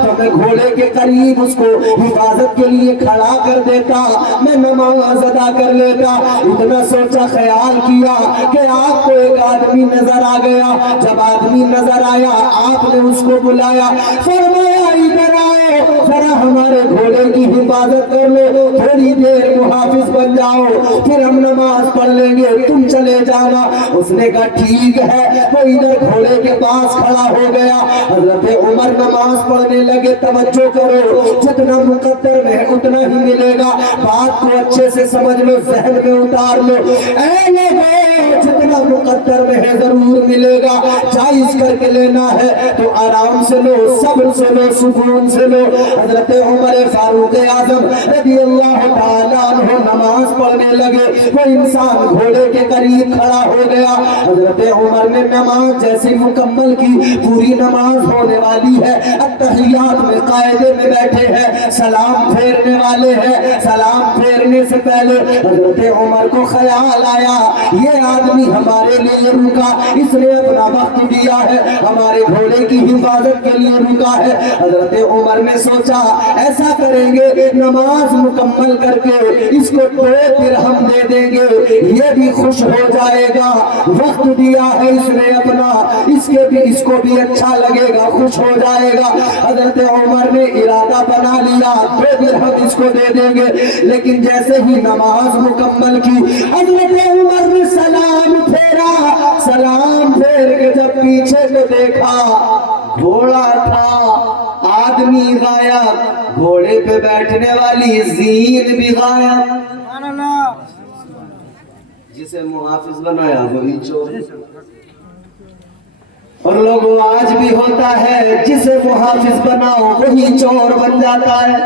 تو میں گھوڑے کے قریب اس کو حفاظت کے لیے کھڑا کر دیتا، میں نماز ادا کر لیتا۔ اتنا سوچا، خیال کیا کہ آپ کو ایک آدمی نظر آ گیا۔ جب آدمی نظر آیا آپ نے اس کو بلایا، فرمایا ادھر آؤ، ذرا ہمارے گھوڑے کی حفاظت کر لو، تھوڑی دیر محافظ بن جاؤ، پھر ہم نماز پڑھ لیں گے، تم چلے جانا۔ اس نے کہا ٹھیک ہے، وہ ادھر گھوڑے کے پاس کھڑا ہو گیا۔ حضرت عمر نماز پڑھنے لگے۔ توجہ کرو، جتنا مقدر میں اتنا ہی ملے گا، بات کو اچھے سے سمجھ لو، ذہن میں اتار لو۔ اے لوگوں، جتنا مقدر میں ہے ضرور ملے گا، جائز کر کے لینا ہے تو آرام سے لو، صبر سے لو، سکون سے لو۔ حضرت عمر فاروق اعظم رضی اللہ تعالیٰ عنہ نماز پڑھنے لگے۔ وہ انسان گھوڑے کے قریب کھڑا ہو گیا۔ حضرت عمر نے نماز جیسی مکمل کی، پوری نماز ہونے والی ہے، اتحیات میں قاعدے میں بیٹھے ہیں، سلام پھیرنے والے ہیں۔ سلام پھیرنے سے پہلے حضرت عمر کو خیال آیا، یہ آدمی ہمارے لیے رکا، اس نے اپنا وقت دیا ہے، ہمارے گھوڑے کی حفاظت کے لیے رکا ہے۔ حضرت عمر نے سوچا ایسا کریں گے، نماز مکمل کر کے اس کو 2 درہم دے دیں گے، یہ بھی خوش ہو جائے گا، وقت دیا ہے اس نے اپنا، اس کو بھی اچھا لگے گا، خوش ہو جائے گا۔ حضرت عمر نے ارادہ بنا لیا 2 درہم اس کو دے دیں گے، لیکن جیسے ہی نماز مکمل کی، حضرت عمر نے سلام پھیرا، سلام پھیر کے جب پیچھے کو دیکھا، گھوڑا تھا، آدمی غائب، گھوڑے پہ بیٹھنے والی زین بھی غائب، جسے محافظ بنایا وہی چور۔ اور لوگوں آج بھی ہوتا ہے، جسے محافظ بناؤ وہی چور بن جاتا ہے۔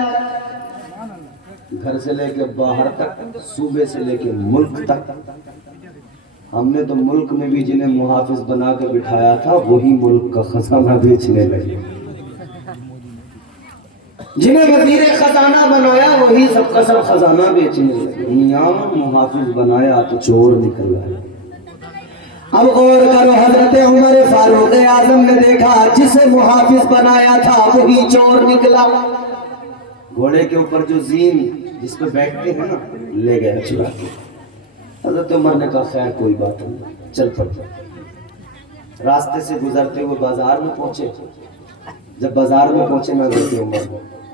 گھر سے لے کے باہر تک، صوبے سے لے کے ملک تک، ہم نے تو ملک میں بھی جنہیں محافظ بنا کے بٹھایا تھا وہی ملک کا خزانہ بیچنے لگے، جنہیں وزیر خزانہ بنایا وہی سب کا سب خزانہ بیچنے لگے۔ میاں محافظ بنایا تو چور نکل آئے۔ اب غور کرو، حضرت عمر فاروق اعظم نے دیکھا جسے محافظ بنایا تھا وہی چور نکلا۔ گھوڑے کے اوپر جو زین جس پہ بیٹھتے ہیں نا، لے گئے چرا کے۔ حضرت عمر نے کہا خیر کوئی بات نہیں، چل پڑتے۔ راستے سے گزرتے ہوئے بازار میں پہنچے۔ جب بازار میں پہنچے نا حضرت عمر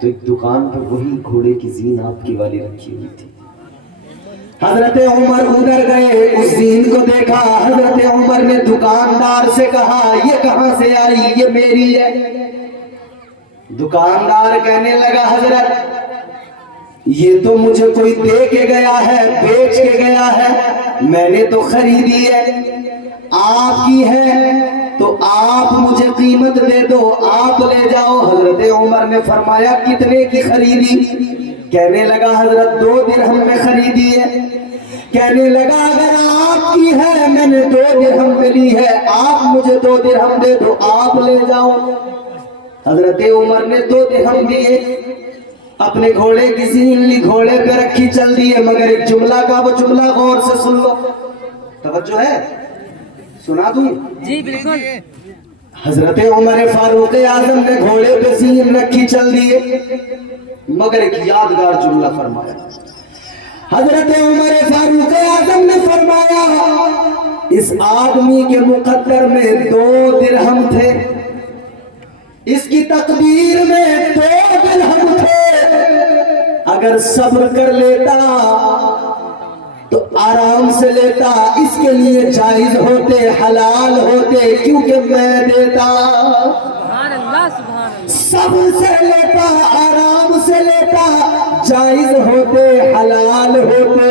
تو ایک دکان پہ وہی گھوڑے کی زین آپ کی والی رکھی ہوئی تھی۔ حضرت عمر ادھر گئے، اس زین کو دیکھا۔ حضرت عمر نے دکاندار سے کہا یہ کہاں سے آئی؟ یہ میری ہے۔ دکاندار کہنے لگا حضرت یہ تو مجھے کوئی دے کے گیا ہے، بیچ کے گیا ہے، میں نے تو خریدی ہے، آپ کی ہے تو آپ مجھے قیمت دے دو، آپ لے جاؤ۔ حضرت عمر نے فرمایا کتنے کی خریدی؟ کہنے لگا حضرت 2 درہم میں خریدی ہے۔ کہنے لگا اگر آپ کی ہے، میں نے 2 درہم میں لی ہے، آپ مجھے 2 درہم دے دو، آپ لے جاؤ۔ حضرت عمر نے 2 درہم دیے، اپنے گھوڑے کی زین لی، گھوڑے پہ رکھی، چل دیے۔ مگر ایک جملہ کا، وہ جملہ غور سے سن لو، توجہ ہے، سنا دوں؟ جی بالکل۔ حضرت عمر فاروق اعظم نے گھوڑے پہ زین رکھی، چل دیے، مگر ایک یادگار جملہ فرمایا۔ حضرت عمر فاروق اعظم نے فرمایا اس آدمی کے مقدر میں 2 درہم تھے، اس کی تقدیر میں 2 درہم تھے، اگر صبر کر لیتا تو آرام سے لیتا، اس کے لیے جائز ہوتے، حلال ہوتے، کیونکہ میں دیتا۔ سبحان اللہ، سبحان اللہ۔ صبر سے لیتا، آرام سے لیتا، جائز ہوتے، حلال ہوتے،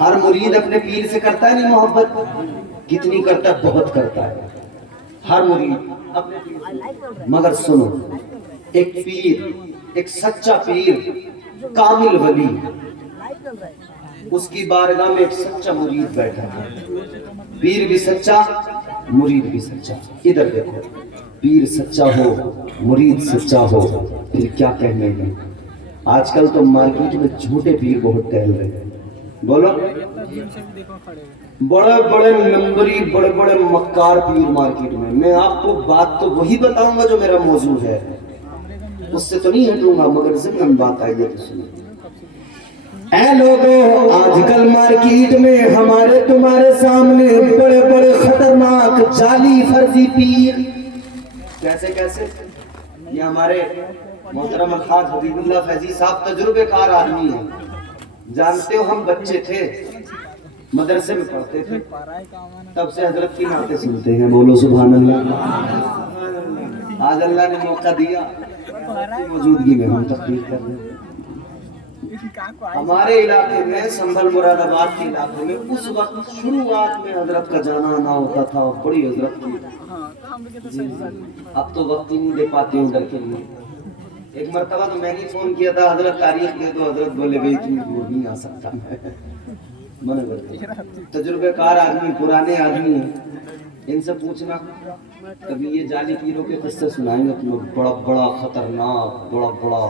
ہر مرید اپنے پیر سے کرتا ہے نہیں محبت؟ کتنی کرتا ہے؟ بہت کرتا ہے ہر مرید اپنے پیر سے۔ مگر سنو، ایک پیر، ایک سچا پیر، کامل ولی، اس کی بارگاہ میں ایک سچا مرید بیٹھا ہے، پیر بھی سچا، مرید بھی سچا۔ ادھر دیکھو، پیر سچا ہو، مرید سچا ہو، پھر کیا کہنے گے؟ آج کل تو مارکیٹ میں جھوٹے پیر بہت ٹہل رہے ہیں، بولو، بڑے بڑے نمبری، بڑے بڑے مکار پیر مارکیٹ میں۔ میں آپ کو بات تو وہی بتاؤں گا جو میرا موضوع ہے، اس سے تو نہیں ہٹوں گا، مگر ضمن بات آئی ہے تو سنو۔ اے لوگوں، آج کل مارکیٹ میں ہمارے تمہارے سامنے بڑے بڑے خطرناک جعلی فرضی پیر، کیسے کیسے؟ یہ ہمارے محترم الحاج حبیب اللہ فیضی صاحب تجربے کار آدمی ہیں، جانتے ہو ہم بچے تھے، مدرسے میں پڑھتے تھے، تب سے حضرت کی نعتیں سنتے ہیں، بولو سبحان اللہ۔ آج اللہ نے موقع دیا، موجودگی میں ہم تقریر کر رہے ہیں۔ ہمارے علاقے میں سنبھل مراد آباد کے علاقے میں اس وقت شروعات میں حضرت کا جانا آنا ہوتا تھا، بڑی حضرت کی، اب تو وقت ہی نہیں دے پاتے ہوں ادھر کے لیے۔ ایک مرتبہ تو میں نے فون کیا تھا، حضرت تاریخ دے تو حضرت بولے بھائی اتنی دور نہیں آ سکتا میں، منع کر دیا۔ تجربے کار آدمی، پرانے آدمی ہیں، ان سے پوچھنا، کبھی یہ جعلی پیروں کے قصے سنائیں گے تمہیں، بڑا بڑا خطرناک، بڑا بڑا،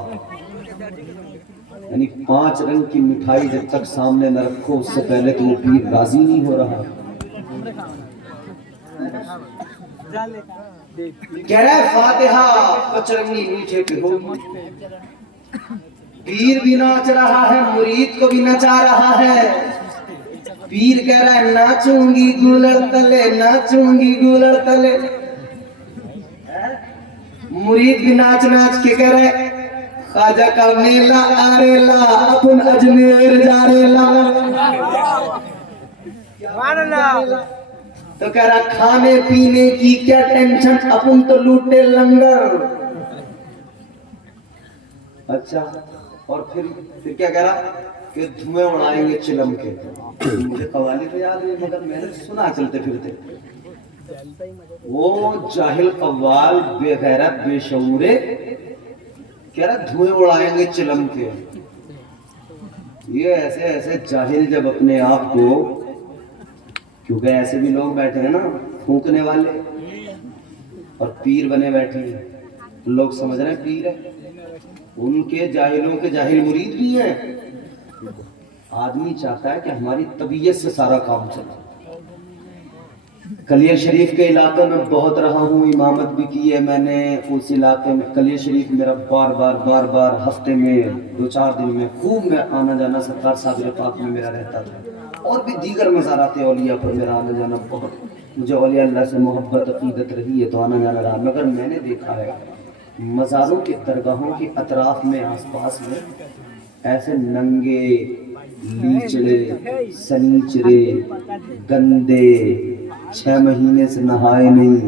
یعنی 5 رنگ کی مٹھائی جب تک سامنے نہ رکھو اس سے پہلے تو وہ پیر راضی نہیں ہو رہا۔ کہہ رہا ہے فاتحہ پچرنگی میٹھے پہ ہوگی، پیر بھی ناچ رہا ہے، مرید کو بھی نچا رہا ہے۔ پیر کہہ رہا ہے ناچوں گی گولڑ تلے، ناچوں گی گولڑ تلے، مرید بھی ناچ ناچ کے کہہ رہے خواجہ کا میلہ آریلا، اپن اجمیر جاریلا، تو کہہ رہا کھانے پینے کی کیا ٹینشن، اپن تو لوٹے لنگر۔ اچھا، اور پھر کیا کہہ رہا کہ دھوئیں اڑائیں گے چلم کے۔ مجھے قوالی تو یاد ہے مگر میں نے سنا چلتے پھرتے، وہ جاہل قوال بے غیرت بے شعورے کہہ رہا دھوئیں اڑائیں گے چلم کے۔ یہ ایسے ایسے جاہل جب اپنے آپ کو، کیونکہ ایسے بھی لوگ بیٹھے ہیں نا پھونکنے والے، اور پیر بنے بیٹھے ہیں، لوگ سمجھ رہے ہیں پیر ہے، ان کے جاہلوں کے جاہل مرید بھی ہیں۔ آدمی چاہتا ہے کہ ہماری طبیعت سے سارا کام چلے۔ کلیہ شریف کے علاقے میں بہت رہا ہوں، امامت بھی کی ہے میں نے اس علاقے میں۔ کلیہ شریف میرا بار بار ہفتے میں 2-4 دن میں خوب میں آنا جانا سرکار صادر پاک میں میرا رہتا تھا، اور بھی دیگر مزارات اولیاء پر میرا آنا جانا بہت، مجھے اولیاء اللہ سے محبت عقیدت رہی ہے تو آنا جانا رہا۔ مگر میں نے دیکھا ہے مزاروں کے درگاہوں کے اطراف میں، آس پاس میں ایسے ننگے، لیچڑے، سنیچرے، گندے، 6 مہینے سے نہائے نہیں،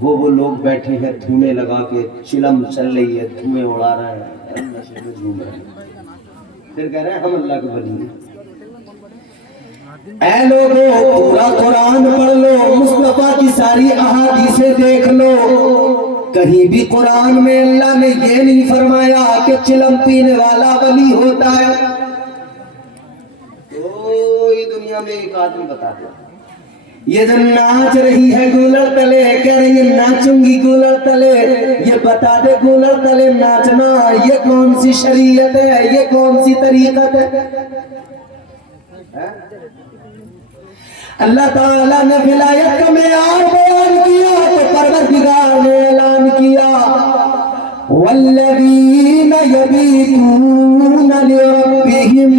وہ لوگ بیٹھے ہیں دھونے لگا کے، چلم چل رہی ہے، دھوئیں اڑا رہے ہیں، نشے میں جھوم رہے ہیں، پھر کہہ رہے ہیں ہم اللہ کے ولی ہیں۔ اے لوگوں، پورا قرآن پڑھ لو، مصطفیٰ کی ساری احادیثیں دیکھ لو، کہیں بھی قرآن میں اللہ نے یہ نہیں فرمایا کہ چلم پینے والا ولی ہوتا ہے۔ تو یہ دنیا میں ایک آدمی بتا دیا، یہ جو ناچ رہی ہے گولڑ تلے، کہہ رہی ہے ناچوں گی گولڑ تلے، یہ بتا دے گولڑ تلے ناچنا یہ کون سی شریعت ہے، یہ کون سی طریقت ہے؟ اللہ تعالیٰ نے ولایت کا معیار بیان کیا تو پروردگار نے اعلان کیا والذین یبیتون لربہم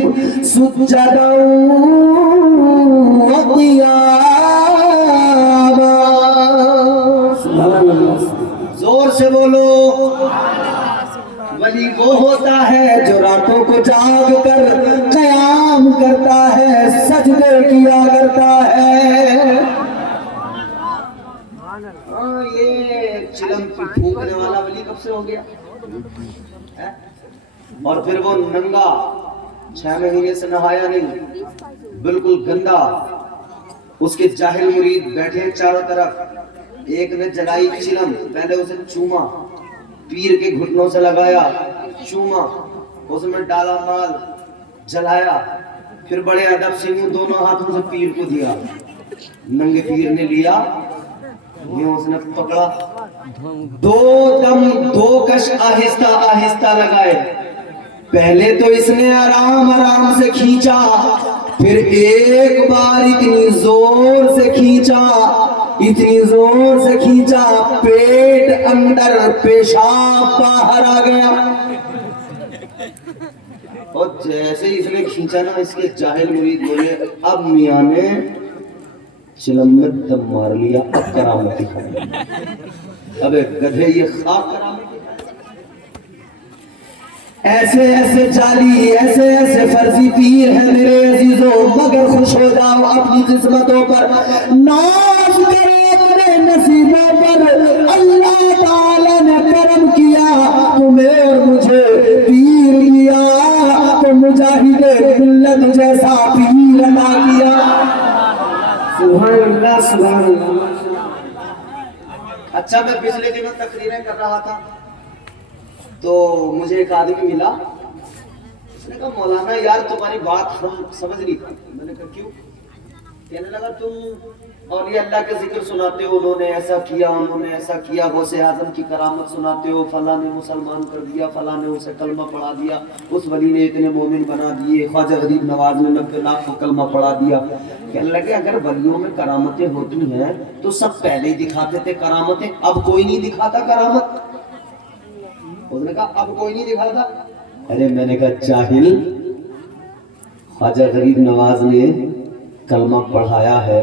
سجدا وقیاما۔ زور سے بولو، ولی وہ ہوتا ہے جو راتوں کو جاگ کر قیام کرتا ہے، سجدے کیا کرتا ہے۔ ہاں یہ چلم کی پھونکنے والا ولی کب سے ہو گیا؟ اور پھر وہ ننگا 6 مہینے سے نہایا نہیں، بالکل گندا. اس کے جاہل مرید بیٹھے ہیں چاروں طرف. ایک نے جلائی چلم, پہلے اسے چوما, پیر کے گھٹنوں سے لگایا, چوما, اس میں ڈالا مال, جلایا, پھر بڑے ادب سے یوں دونوں ہاتھوں سے پیر کو دیا. ننگے پیر نے لیا, یوں اس نے پکڑا, دو دم دو کش آہستہ آہستہ لگائے. پہلے تو اس نے آرام آرام سے کھینچا, پھر ایک بار اتنی زور سے کھینچا, اتنی زور سے کھینچا, پیٹ اندر, پیشاب باہر آ گیا. اور جیسے ہی اس نے کھینچا نا, اس کے جاہل مرید بولے اب میاں نے چلم میں دم مار لیا, اب کرامت دکھائی. ابے گدھے یہ خاک کرامت. ایسے ایسے جعلی, ایسے ایسے فرضی پیر ہیں میرے عزیزوں, مگر خوش ہو جاؤ اپنی قسمتوں پر, ناز کرو اپنے نصیبوں پر. اللہ تعالیٰ نے کرم کیا تمہیں اور مجھے پیر لیا, تو مجاہد ملت جیسا پیر عطا کیا. سبحان اللہ سبحان اللہ. اچھا, میں پچھلے دنوں تقریریں کر رہا تھا تو مجھے ایک آدمی ملا. اس نے کہا مولانا یار تمہاری بات ہم سمجھ نہیں پاتے. میں نے کہا کیوں؟ کہنے لگا تم اولیاء اللہ کے ذکر سناتے ہو, انہوں نے ایسا کیا, انہوں نے ایسا کیا, غوث اعظم کی کرامت سناتے ہو, فلاں نے مسلمان کر دیا, فلاں نے اسے کلمہ پڑھا دیا, اس ولی نے اتنے مومن بنا دیے, خواجہ غریب نواز نے 90 لاکھ کو کلمہ پڑھا دیا. کہنے لگے اگر ولیوں میں کرامتیں ہوتی ہیں تو سب پہلے ہی دکھاتے تھے کرامتیں, اب کوئی نہیں دکھاتا کرامت. اس نے کہا اب کوئی نہیں دکھاتا. ارے میں نے کہا جاہل, خواجہ غریب نواز نے کلمہ پڑھایا ہے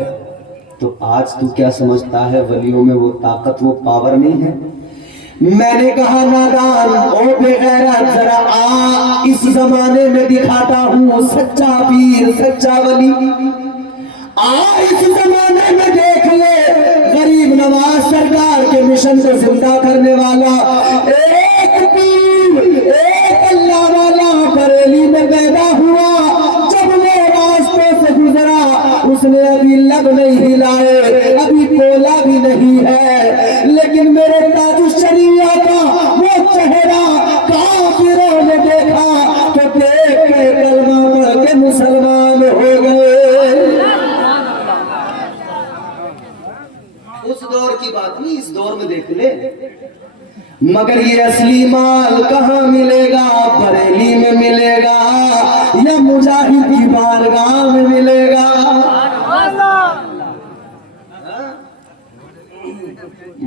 تو آج تو کیا سمجھتا ہے ولیوں میں وہ طاقت, وہ پاور نہیں ہے؟ میں نے کہا نادان, او بے غیرت, ذرا آ اس زمانے میں دکھاتا ہوں سچا پیر, سچا ولی. آ اس زمانے میں دیکھ لے غریب نواز سرکار کے مشن کو زندہ کرنے والا ایک پیر, ایک اللہ والا بریلی میں پیدا ہوا. جب وہ راستوں سے گزرا اس نے ابھی لب نہیں ہلائے, ابھی بولا بھی نہیں ہے, لیکن میرے تاج الشریعہ کا وہ چہرہ کافروں نے دیکھا تو دیکھ کے کلمہ پڑھ کے مسلمان ہو گئے. اس دور کی بات نہیں, اس دور میں دیکھ لے. مگر یہ اصلی مال کہاں ملے گا؟ بریلی میں ملے گا یا مجاہد کی بارگاہ میں ملے گا؟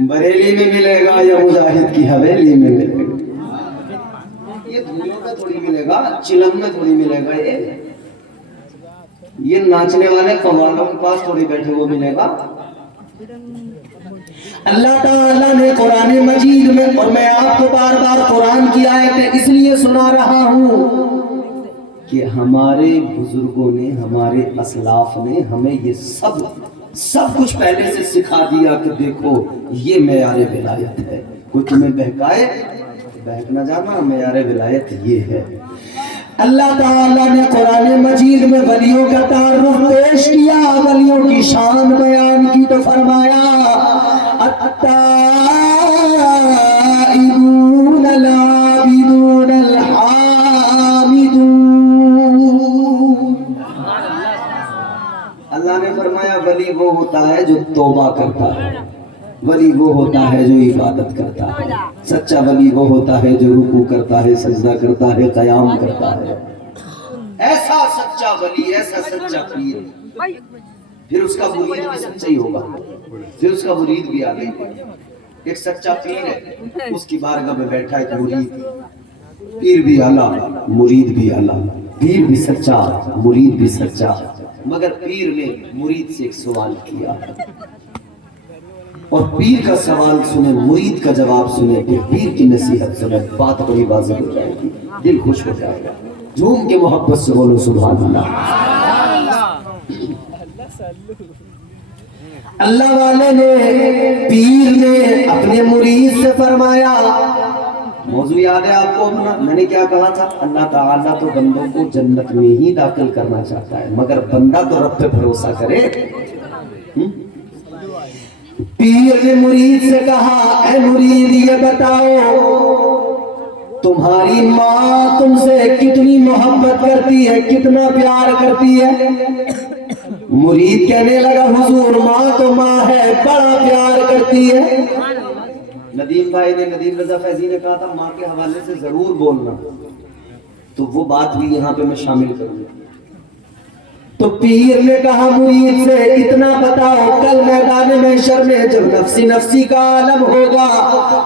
بریلی میں ملے گا یا مجاہد کی حویلی میں ملے گا؟ یہ دھویوں میں تھوڑی ملے گا, چلم میں تھوڑی ملے گا. یہ ناچنے والے قوالوں کے پاس تھوڑی بیٹھے وہ ملے گا. اللہ تعالیٰ نے قرآن مجید میں, اور میں آپ کو بار بار قرآن کی آیتیں اس لیے سنا رہا ہوں کہ ہمارے بزرگوں نے, ہمارے اسلاف نے ہمیں یہ سب کچھ پہلے سے سکھا دیا کہ دیکھو یہ معیار ولایت ہے. کوئی تمہیں بہکائے بہک نہ جانا, معیار ولایت یہ ہے. اللہ تعالیٰ نے قرآن مجید میں ولیوں کا تعارف پیش کیا, ولیوں کی شان بیان کی تو فرمایا التائبون العابدون الحامدون. اللہ نے فرمایا ولی وہ ہوتا ہے جو توبہ کرتا ہے, ولی وہ ہوتا ہے جو عبادت کرتا ہے, سچا ولی وہ ہوتا ہے جو رکوع کرتا ہے, سجدہ کرتا ہے, قیام کرتا ہے. ایسا سچا ولی, ایسا سچا پیر, پھر اس کا مرید بھی سچا ہی ہوگا, پھر اس کا مرید بھی آگے. ایک سچا پیر ہے, اس کی بارگاہ میں بیٹھا ایک مرید, پیر بھی اعلیٰ, مرید بھی اعلیٰ, پیر بھی سچا, مرید بھی سچا. مگر پیر نے مرید سے ایک سوال کیا, اور پیر کا سوال سنے, مرید کا جواب سنے, پھر پیر کی نصیحت سنے, بات بڑی واضح ہو جائے گی, دل خوش ہو جائے گا. جھوم کے محبت سے بولو سبحان اللہ. اللہ والے نے, پیر نے اپنے مرید سے فرمایا موضوع یاد ہے آپ کو اپنا؟ میں نے کیا کہا تھا؟ اللہ تعالیٰ تو بندوں کو جنت میں ہی داخل کرنا چاہتا ہے، مگر بندہ تو رب پہ بھروسہ کرے۔ پیر نے مرید سے کہا اے مرید یہ بتاؤ تمہاری ماں تم سے کتنی محبت کرتی ہے، کتنا پیار کرتی ہے؟ مرید کہنے لگا حضور ماں تو ماں ہے، بڑا پیار کرتی ہے۔ ندیم بھائی نے، ندیم رضا فیضی نے کہا تھا ماں کے حوالے سے ضرور بولنا، تو وہ بات بھی یہاں پہ میں شامل کروں گا۔ تو پیر نے کہا مرید سے اتنا بتاؤ کل میدان محشر میں جب نفسی نفسی کا عالم ہوگا،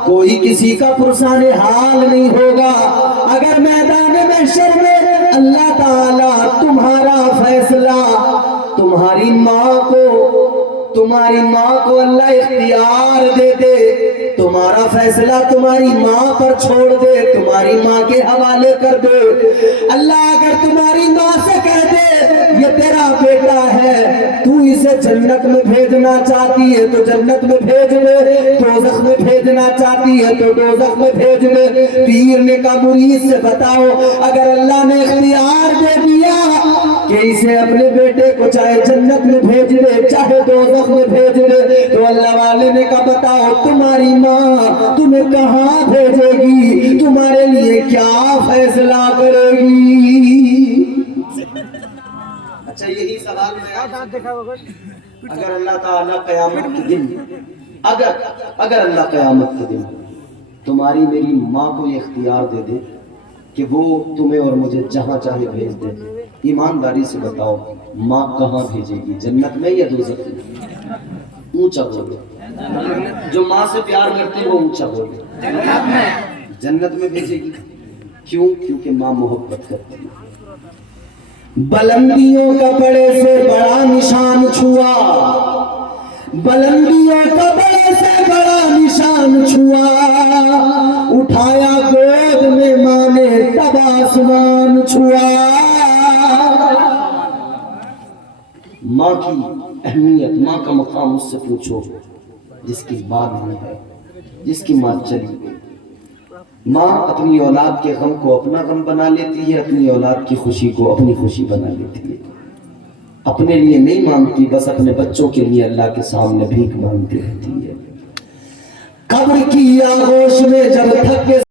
کوئی کسی کا پرسان حال نہیں ہوگا، اگر میدان محشر میں اللہ تعالیٰ تمہارا فیصلہ تمہاری ماں کو اللہ اختیار دے دے، تمہارا فیصلہ تمہاری ماں پر چھوڑ دے، تمہاری ماں کے حوالے کر دے، اللہ اگر تمہاری ماں سے کہہ دے یہ تیرا بیٹا ہے، تو اسے جنت میں بھیجنا چاہتی ہے تو جنت میں بھیج دے، دوزخ میں بھیجنا چاہتی ہے تو دوزخ میں بھیج دے۔ پیر نے کہا مرید سے بتاؤ اگر اللہ نے اختیار دے دیا کہ اسے اپنے بیٹے کو چاہے جنت میں بھیج دے چاہے دوزخ میں بھیج دے، تو اللہ والے نے کہا بتاؤ تمہاری ماں تمہیں کہاں بھیجے گی، تمہارے لیے کیا فیصلہ کرے گی؟ اچھا یہی سوال میں اگر اللہ تعالیٰ قیامت کے دن اگر اللہ قیامت کے دن تمہاری میری ماں کو یہ اختیار دے دے کہ وہ تمہیں اور مجھے جہاں چاہے بھیج دے، ایمانداری سے بتاؤ ماں کہاں بھیجے گی، جنت میں یا دوزخ میں؟ اونچا بولو، جو ماں سے پیار کرتے ہیں وہ اونچا بولو۔ جنت میں بھیجے گی، کیوں؟ کیونکہ ماں محبت کرتی ہے۔ بلندیوں کا بڑے سے بڑا نشان چھوا، بلندیوں کا بڑے سے بڑا نشان چھوا، اٹھایا گود میں ماں نے تب آسمان چھوا۔ ماں کی اہمیت، ماں کا مقام اس سے پوچھو جس کی ماں نہیں ہے، جس کی ماں چلی گئی۔ ماں اپنی اولاد کے غم کو اپنا غم بنا لیتی ہے، اپنی اولاد کی خوشی کو اپنی خوشی بنا لیتی ہے، اپنے لیے نہیں مانگتی، بس اپنے بچوں کے لیے اللہ کے سامنے بھیک مانگتی رہتی ہے۔ قبر کی آغوش میں جب تھک کے